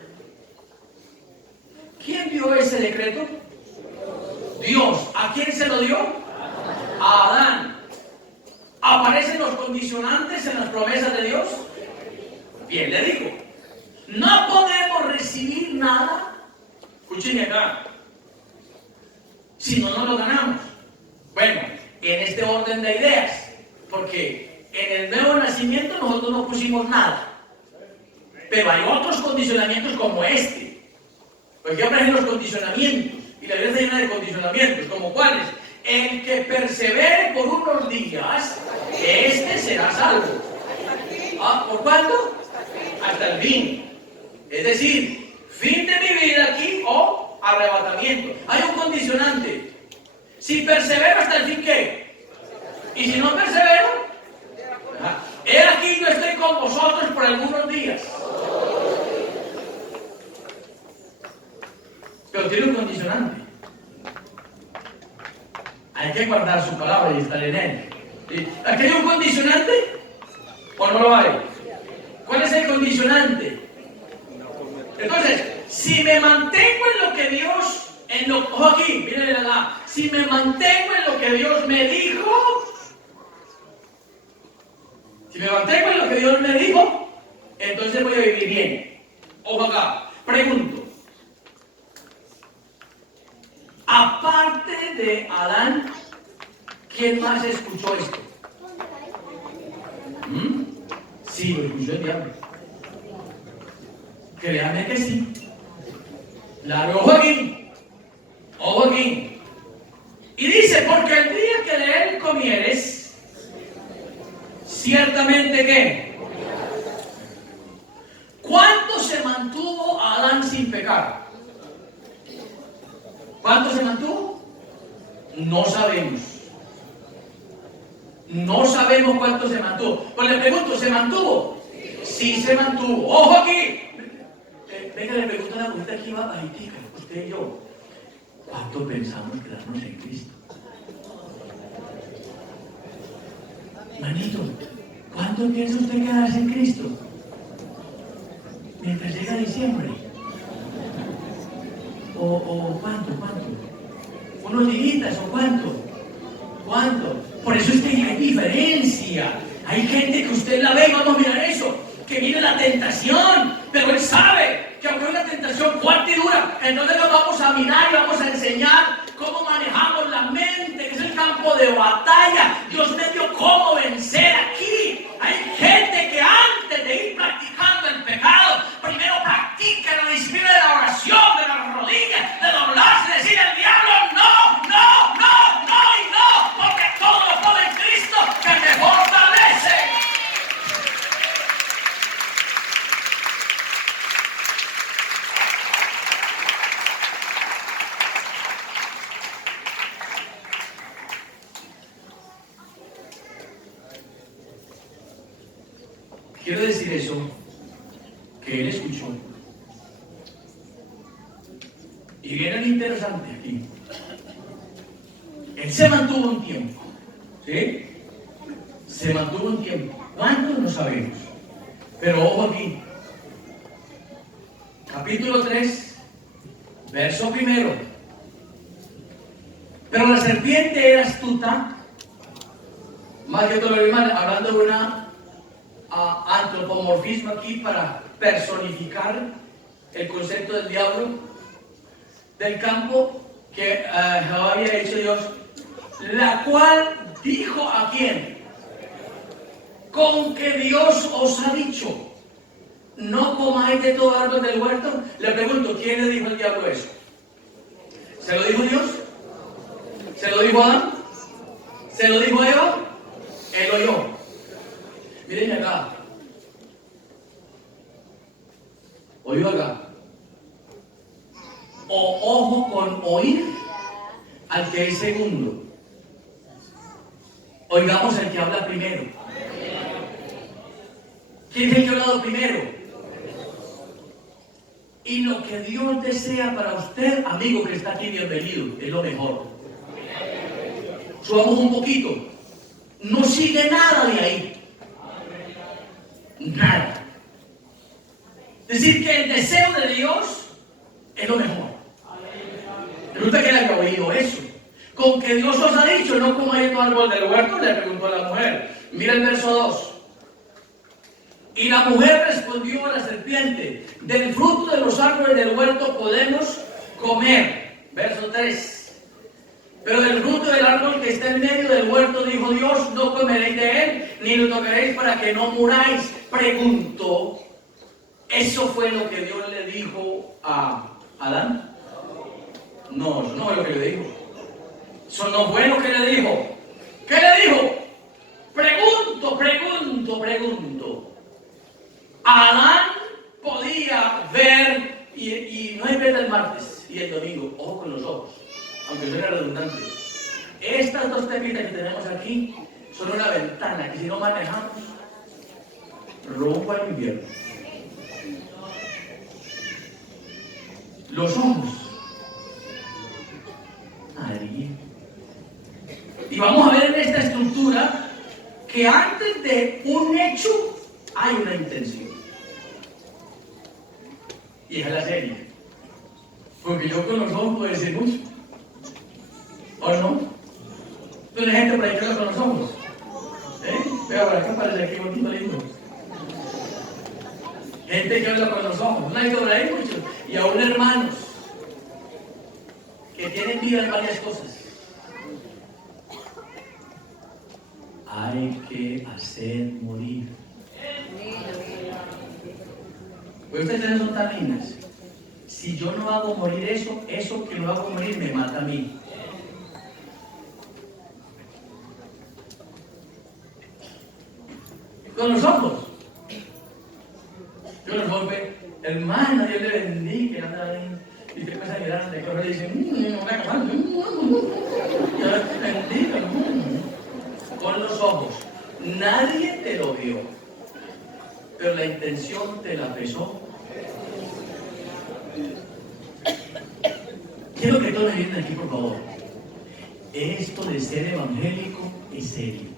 ¿quién dio ese decreto? Dios. ¿A quién se lo dio? A Adán. ¿Aparecen los condicionantes en las promesas de Dios? Bien, le digo, no podemos recibir nada, escúchenme acá, si no nos lo ganamos. Bueno, en este orden de ideas, porque en el nuevo nacimiento nosotros no pusimos nada, pero hay otros condicionamientos como este. Pues yo aprendí los condicionamientos, y la Biblia está llena de condicionamientos, como cuáles. El que persevere por unos días, este será salvo. ¿Ah, por cuánto? Hasta el fin. Es decir, fin de mi vida aquí o arrebatamiento. Hay un condicionante. Si persevero hasta el fin, ¿qué? Y si no persevero, he aquí yo estoy con vosotros por algunos días. Pero tiene un condicionante. Hay que guardar su palabra y estar en él. ¿Aquí hay un condicionante? ¿O no lo hay? ¿Cuál es el condicionante? Entonces, si me mantengo en lo que Dios, ojo aquí, miren la, si me mantengo en lo que Dios me dijo, entonces voy a vivir bien. Ojo acá, pregunto. Aparte de Adán, ¿quién más escuchó esto? Sí, lo escuchó el diablo. Créanme que sí. Ojo aquí. Ojo aquí. Y dice, porque el día que de él comieres, ciertamente que. ¿Cuánto se mantuvo Adán sin pecar? ¿Cuánto se mantuvo? No sabemos. No sabemos cuánto se mantuvo. Pues le pregunto, ¿se mantuvo? Sí se mantuvo. ¡Ojo aquí! Venga, le pregunto a la mujer aquí bajita, usted y yo. ¿Cuánto pensamos quedarnos en Cristo? Manito, ¿cuánto piensa usted quedarse en Cristo? Mientras llega diciembre. ¿O cuánto? ¿Unos días o cuánto? Por eso es que hay diferencia. Hay gente que usted la ve, vamos a mirar eso, que viene la tentación, pero él sabe que aunque hay una tentación fuerte y dura, entonces nos vamos a mirar y vamos a enseñar cómo manejamos la mente, que es el campo de batalla. Dios me dio cómo vencer aquí. Hay gente que antes de ir practicando el pecado, primero practica la disciplina de la oración, de las rodillas, de doblarse, de decir al diablo, no, y no, porque todo lo puedo en Cristo que me fortalece. Quiero decir eso, que él escuchó. Y viene lo interesante aquí. Él se mantuvo un tiempo. ¿Sí? Se mantuvo un tiempo. ¿Cuánto? No sabemos. Pero ojo aquí. Capítulo 3, verso 1. Pero la serpiente era astuta, más que todo lo demás, hablando de una antropomorfismo aquí para personificar el concepto del diablo del campo que Jehová había hecho Dios, la cual dijo a quién, con que Dios os ha dicho, no comáis de todo árbol del huerto. Le pregunto, ¿quién le dijo al diablo eso? ¿Se lo dijo Dios? ¿Se lo dijo Adán? ¿Se lo dijo Eva? Él oyó. Miren acá. Oyó acá. O ojo con oír al que es segundo. Oigamos al que habla primero. ¿Quién es el que ha hablado primero? Y lo que Dios desea para usted, amigo que está aquí, bienvenido, es lo mejor. Subamos un poquito. No sigue nada de ahí. Nada. Es decir, que el deseo de Dios es lo mejor. Resulta que él había oído eso. Con que Dios os ha dicho, no comáis todo árbol del huerto, le preguntó a la mujer. Mira el verso 2. Y la mujer respondió a la serpiente, del fruto de los árboles del huerto podemos comer. Verso 3. Pero del fruto del árbol que está en medio del huerto, dijo Dios, no comeréis de él, ni lo tocaréis para que no muráis. Preguntó, ¿eso fue lo que Dios le dijo a Adán? No, eso no fue lo que le dijo. Eso no fue lo que le dijo. ¿Qué le dijo? Pregunto. Adán podía ver, y no es ver el martes y el domingo, ojo con los ojos, aunque suene redundante. Estas dos tepitas que tenemos aquí son una ventana que si no manejamos, rumbo al invierno. Los ojos. Ahí. Y vamos a ver en esta estructura que antes de un hecho hay una intención. Y es la serie. Porque yo con los ojos puedo decir mucho. ¿O no? ¿Tienes gente por ahí que habla con los ojos? Vea, por acá parece aquí bonito, lindo. Gente que habla con los ojos. No hay por ahí mucho. Y aún hermanos que tienen vida en varias cosas. Hay que hacer morir. Pues ustedes no son tan lindas. Si yo no hago morir eso que lo hago morir me mata a mí. Con los ojos. Yo los golpe, hermana, Dios le bendiga, anda ahí. Y te empieza a mirar de correr y dice, bendiga. Con los ojos. Nadie te lo vio, pero la intención te la pesó. Quiero que todos me vienen aquí, por favor. Esto de ser evangélico es serio.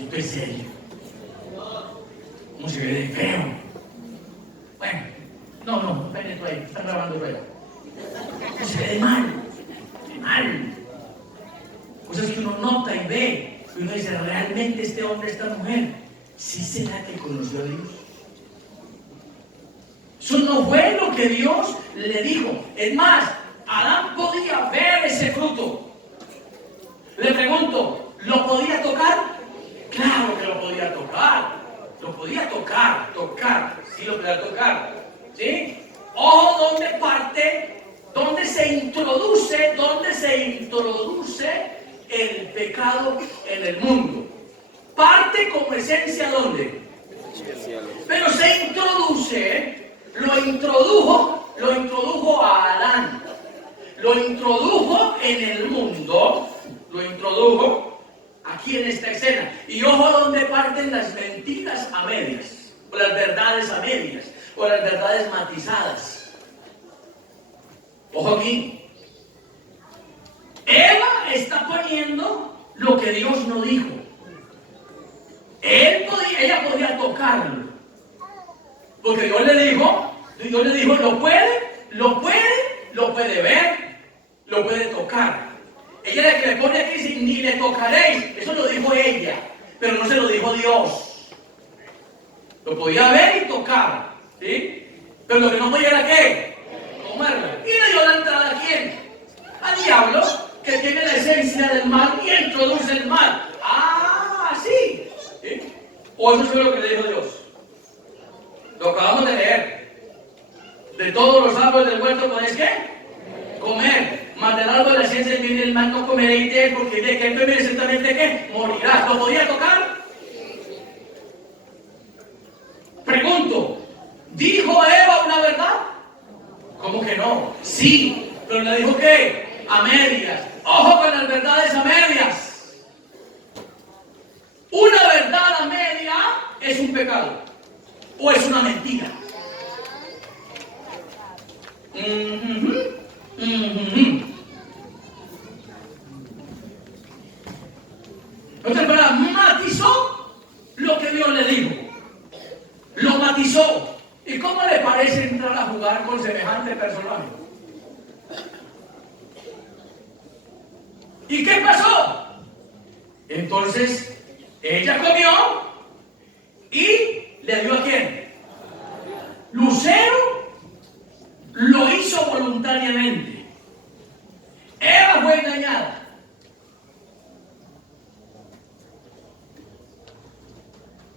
Esto es serio. ¿Cómo se ve de feo? Bueno, no, ven esto ahí, están grabando rueda. ¿Cómo se ve de mal? De mal. Cosas que uno nota y ve. Y uno dice, ¿realmente este hombre, esta mujer, sí será que conoció a Dios? Eso no fue lo que Dios le dijo. Es más, Adán podía ver ese fruto. Le pregunto, ¿lo podía tocar? Claro que lo podía tocar. Lo podía tocar. Sí lo podía tocar. ¿Sí? Ojo, ¿dónde parte? ¿Dónde se introduce el pecado en el mundo? Parte como esencia, ¿dónde? Pero se introduce, lo introdujo a Adán, lo introdujo en el mundo, lo introdujo aquí en esta escena. Y ojo donde parten las mentiras a medias, o las verdades a medias, o las verdades matizadas. Ojo aquí. Eva está poniendo lo que Dios no dijo. Ella podía tocarlo. Porque Dios le dijo, lo puede ver, lo puede tocar. Ella es la que le pone aquí, dice, ni le tocaréis. Eso lo dijo ella, pero no se lo dijo Dios. Lo podía ver y tocar, ¿sí? Pero lo que no podía era ¿qué? Comerla. Y le dio la entrada ¿a quién? Al diablo, que tiene la esencia del mal y introduce el mal. Ah, sí. ¿Sí? O eso fue lo que le dijo Dios. Lo acabamos de leer. De todos los árboles del huerto podéis ¿qué? Comer. Mas del árbol de la ciencia del bien y del mal no comeréis de él, porque de que él bebe ciertamente ¿qué? Morirás. ¿Lo podía tocar? Pregunto, ¿dijo Eva una verdad? ¿Cómo que no? Sí, pero le dijo ¿qué? A medias. Ojo con las verdades a medias. Una verdad a media es un pecado o es una mentira. Entonces, ¿verdad? Matizó lo que Dios le dijo. Lo matizó. ¿Y cómo le parece entrar a jugar con semejante personaje? ¿Y qué pasó? Entonces, ella comió y le dio ¿a quién? Lucero lo hizo voluntariamente. Eva fue engañada.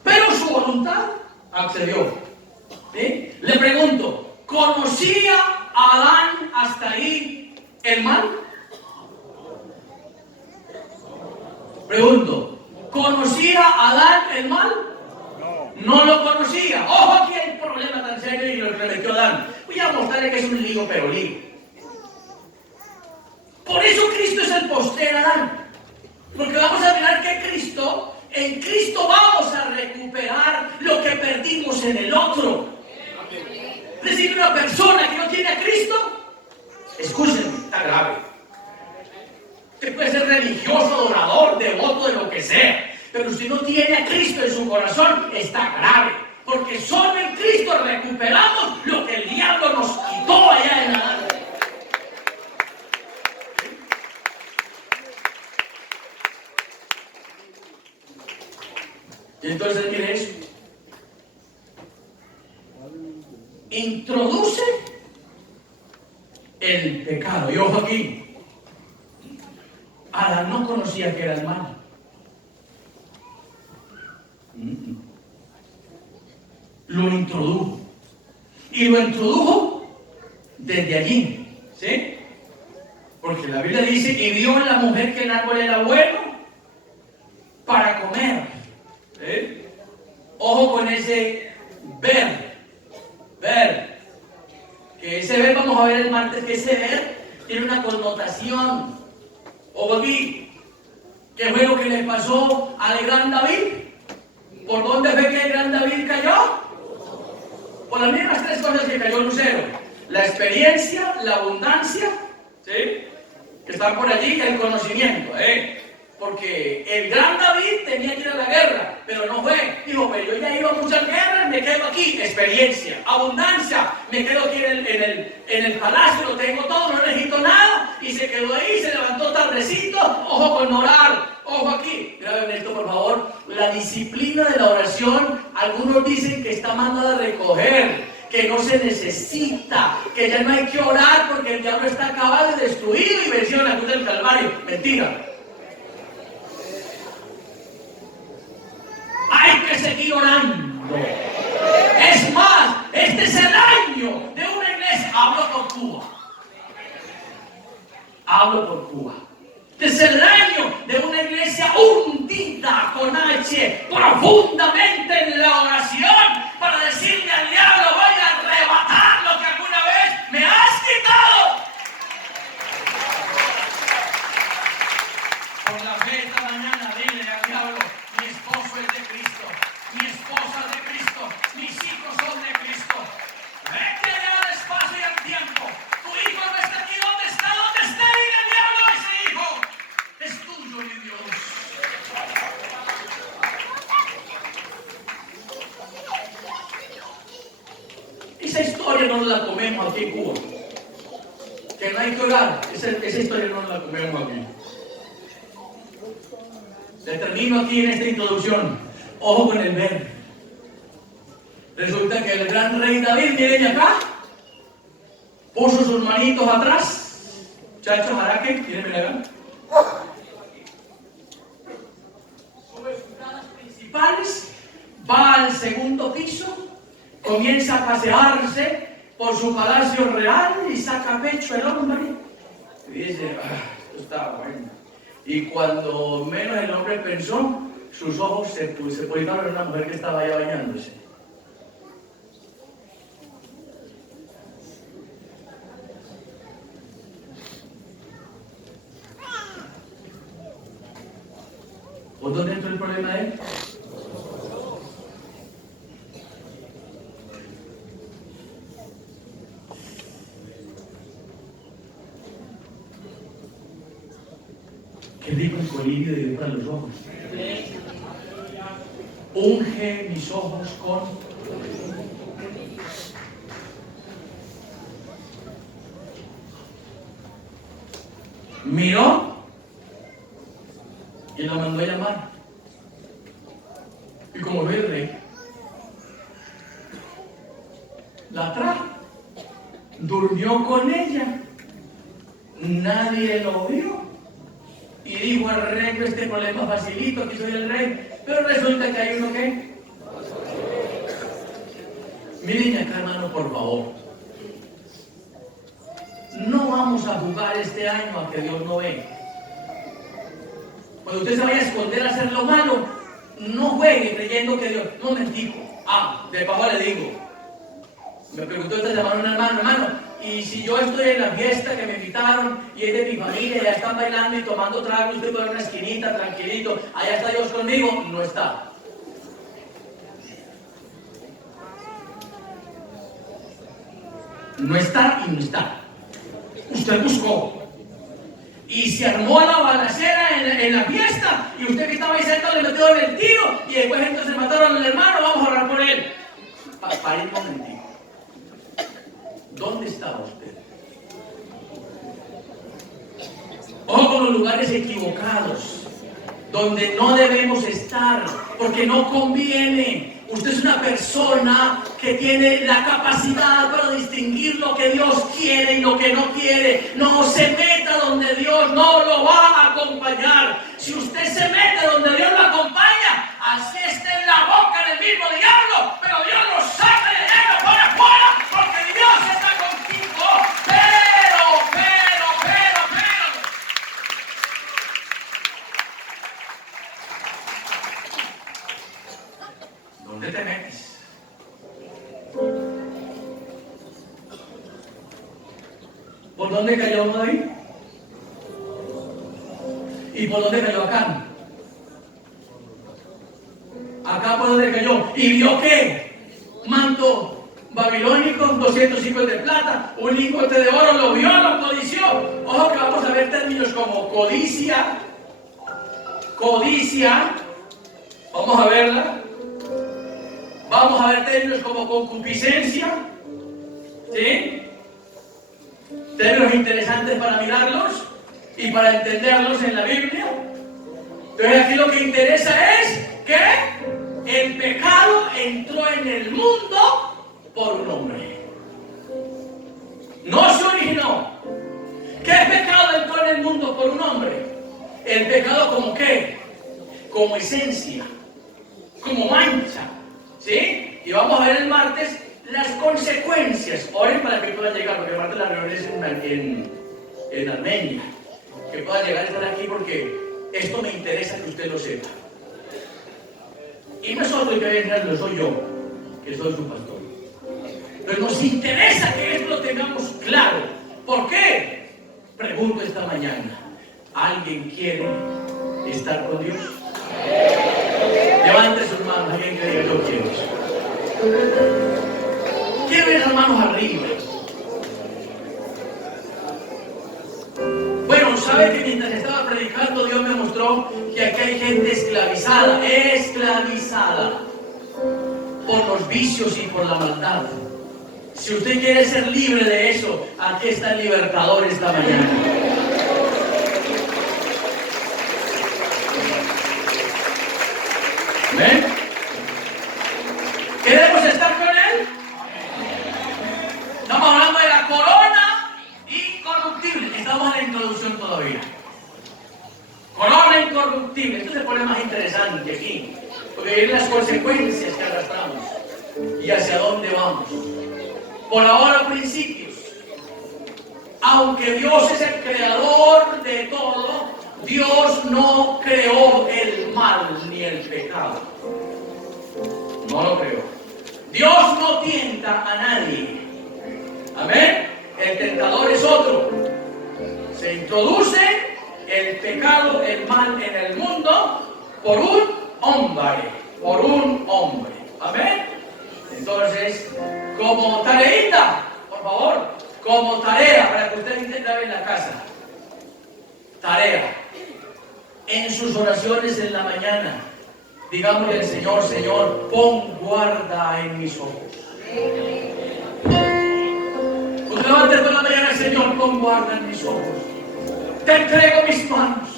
Pero su voluntad accedió. ¿Sí? Le pregunto, ¿conocía Adán hasta ahí el mal? Pregunto, ¿conocía Adán el mal? No lo conocía. Ojo, aquí hay un problema tan serio y lo que le metió Adán. Voy a mostrarle que es un lío, pero lío. Por eso Cristo es el postrer Adán. Porque vamos a mirar que Cristo, en Cristo vamos a recuperar lo que perdimos en el otro. Es decir, una persona que no tiene a Cristo, escúchenme, está grave. Usted puede ser religioso, adorador, devoto, de lo que sea, pero si no tiene a Cristo en su corazón, está grave. Porque solo en Cristo recuperamos lo que el diablo nos quitó allá en Adán. Y entonces mire eso. Introduce el pecado. Y ojo aquí. Adán no conocía que era el mal. Lo introdujo. Y lo introdujo desde allí. ¿Sí? Porque la Biblia dice, y vio en la mujer que el árbol era bueno para comer. ¿Sí? Ojo con ese ver. Ver. Que ese ver, vamos a ver el martes, que ese ver tiene una connotación. Ojo aquí. ¿Qué fue lo que le pasó al gran David? ¿Por dónde fue que el gran David cayó? Por las mismas tres cosas que cayó Lucero. La experiencia, la abundancia, ¿sí? Que están por allí, y el conocimiento, Porque el gran David tenía que ir a la guerra, pero no fue. Dijo, pero yo ya iba a muchas guerras, me quedo aquí. Experiencia, abundancia, me quedo aquí en el palacio, lo tengo todo, no necesito nada. Y se quedó ahí, se levantó tardecito. Ojo con orar, ojo aquí. Graben esto, por favor. La disciplina de la oración, algunos dicen que está mandada a recoger, que no se necesita, que ya no hay que orar porque el diablo está acabado y destruido y venció en la cruz del Calvario. Mentira. Hay que seguir orando. Es más, este es el año de una iglesia. Hablo por Cuba. Hablo por Cuba. Este es el año de una iglesia hundida con H profundamente en la oración para decirle al diablo, voy a arrebatar lo que alguna vez me has quitado. Por la fe esta mañana dile al diablo, mi esposo es de Cristo, mi esposa es de Cristo, mis hijos son de Cristo. Vete al espacio y al tiempo. Tu hijo no está aquí, ¿dónde está? ¿Dónde está? Dile al diablo a ese hijo. Es tuyo, mi Dios. Esa historia no la comemos aquí en Cuba. Que que no hay que orar. Esa historia no la comemos aquí. Le termino aquí en esta introducción. Ojo con el ver. Resulta que el gran rey David, miren acá, puso sus manitos atrás. Chacho, Jaraque, mírenme acá. Sube sus gradas principales, va al segundo piso, comienza a pasearse por su palacio real y saca pecho el hombre. Y dice, esto está bueno. Y cuando menos el hombre pensó, sus ojos se pusieron en una mujer que estaba allá bañándose. ¿Por dónde entró el problema de él? Qué rico el colibrio de Dios para los ojos. Unge mis ojos con... Miró y la mandó a llamar. Y como ve el rey, la trajo, durmió con ella, nadie lo vio. Y dijo al rey, este problema facilito, aquí soy el rey. Pero resulta que hay uno que... Miren acá, hermano, por favor. No vamos a jugar este año a que Dios no ve. Cuando usted se vaya a esconder a hacer lo malo, no juegue creyendo que Dios... No mentico. De pago le digo. Me preguntó esta semana un hermano, y si yo estoy en la fiesta que me invitaron y es de mi familia, ya están bailando y tomando trago, estoy por una esquinita, tranquilito, allá está Dios conmigo, no está. No está y no está. Usted buscó. Y se armó la balacera en la fiesta, y usted que estaba ahí cerca le metió en el tiro, y después entonces mataron al hermano, vamos a orar por él. Para un momentito. ¿Dónde estaba usted? Ojo con los lugares equivocados, donde no debemos estar, porque no conviene. Usted es una persona que tiene la capacidad para distinguir lo que Dios quiere y lo que no quiere. No se meta donde Dios no lo va a acompañar. Si usted se mete donde Dios lo acompaña, así está en la boca del mismo diablo, pero Dios lo saca de negro por afuera, porque Dios está contigo. Pero. ¿Dónde te metes? ¿Por dónde cayó David? ¿Y por dónde cayó Acán? Acá por dónde cayó. ¿Y vio qué? Manto babilónico, 200 ciclos de plata, un lingote de oro, lo vio, lo codició. Ojo que vamos a ver términos como codicia, vamos a verla. Vamos a ver términos como concupiscencia, ¿sí? Términos interesantes para mirarlos y para entenderlos en la Biblia. Entonces aquí lo que interesa es que el pecado entró en el mundo por un hombre. No se originó. ¿Qué pecado entró en el mundo por un hombre? El pecado como qué, como esencia, como mancha. ¿Sí? Y vamos a ver el martes las consecuencias. Oren para que puedan llegar, porque el martes la reunión es en Armenia. Que puedan llegar a estar aquí porque esto me interesa que usted lo sepa. Y no es otro el que viene a entrarlo, soy yo, que soy su pastor. Pero nos interesa que esto lo tengamos claro. ¿Por qué? Pregunto esta mañana. ¿Alguien quiere estar con Dios? Levante sus manos, alguien que diga yo quiero. Quiero ver las manos arriba. Bueno, sabe que mientras estaba predicando Dios me mostró que aquí hay gente esclavizada por los vicios y por la maldad. Si usted quiere ser libre de eso, aquí está el libertador esta mañana. ¿Ven? ¿Queremos estar con Él? Estamos hablando de la corona incorruptible. Estamos en la introducción todavía. Corona incorruptible. Esto se pone más interesante aquí, porque vienen las consecuencias que arrastramos y hacia dónde vamos. Por ahora, principios. Aunque Dios es el creador de todo, Dios no creó el mal ni el pecado. No lo creó. Dios no tienta a nadie. Amén. El tentador es otro. Se introduce el pecado, el mal en el mundo por un hombre. Por un hombre. Amén. Entonces, como tareita, por favor, como tarea, para que usted entienda en la casa. Tarea. En sus oraciones en la mañana, digámosle al Señor, Señor, pon guarda en mis ojos. Usted levante toda la mañana, Señor, pon guarda en mis ojos. Te entrego mis manos,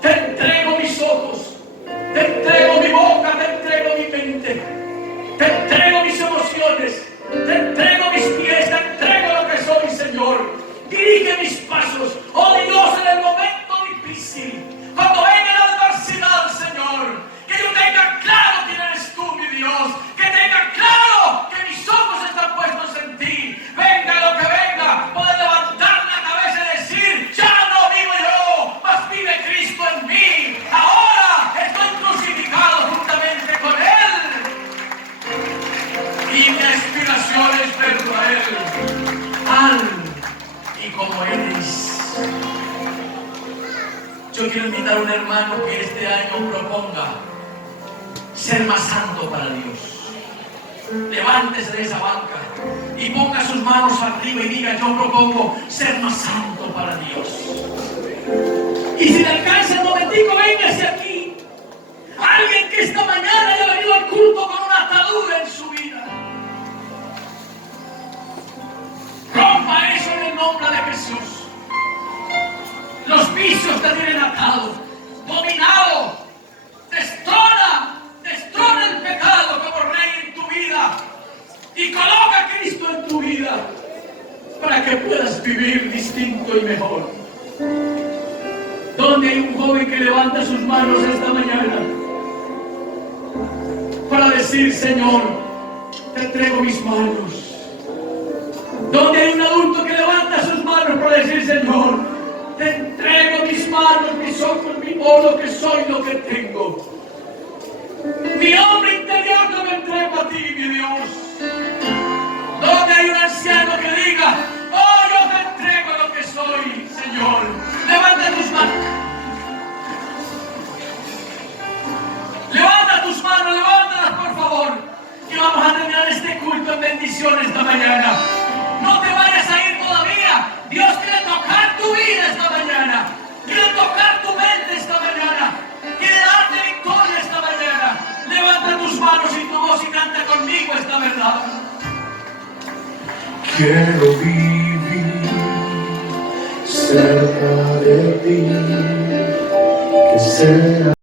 te entrego mis ojos, te entrego mi boca, te entrego mi mente, te entrego mis emociones, te entrego mis pies, te entrego lo que soy, Señor. Dirige mis pasos, oh Dios, en el momento difícil, cuando venga la adversidad, Señor, que yo tenga claro quién eres tú, mi Dios, que tenga claro que mis ojos están puestos en ti. Venga lo que venga, poder levantar la cabeza y decir, ya no vivo yo, mas vive Cristo en mí. Ahora estoy crucificado juntamente con Él. Y mi aspiración es verlo a Él, tal y como Él es. Yo quiero invitar a un hermano que este año proponga ser más santo para Dios. Levántese de esa banca y ponga sus manos arriba y diga, yo propongo ser más santo para Dios. Y si le alcanza un momentico, véngase aquí. Alguien que esta mañana haya venido al culto con una atadura en su vida. Rompa eso en el nombre de Jesús. Los vicios te tienen atado, dominado. Destrona el pecado como rey en tu vida y coloca a Cristo en tu vida para que puedas vivir distinto y mejor. ¿Dónde hay un joven que levanta sus manos esta mañana para decir, Señor, te entrego mis manos? ¿Dónde hay un adulto que levanta sus manos para decir, Señor, te entrego mis manos, mis ojos, mi voz, lo que soy, lo que tengo? Mi hombre interior no me entrego a ti, mi Dios. ¿Dónde hay un anciano que diga, oh, yo te entrego lo que soy, Señor? Levanta tus manos. Levanta tus manos, levántalas, por favor. Y vamos a terminar este culto en bendición esta mañana. No te vayas a ir todavía. Dios quiere tocar tu vida esta mañana. Quiere tocar tu mente esta mañana. Quiere darte victoria esta mañana. Levanta tus manos y tu voz y canta conmigo esta verdad. Quiero vivir cerca de ti, que sea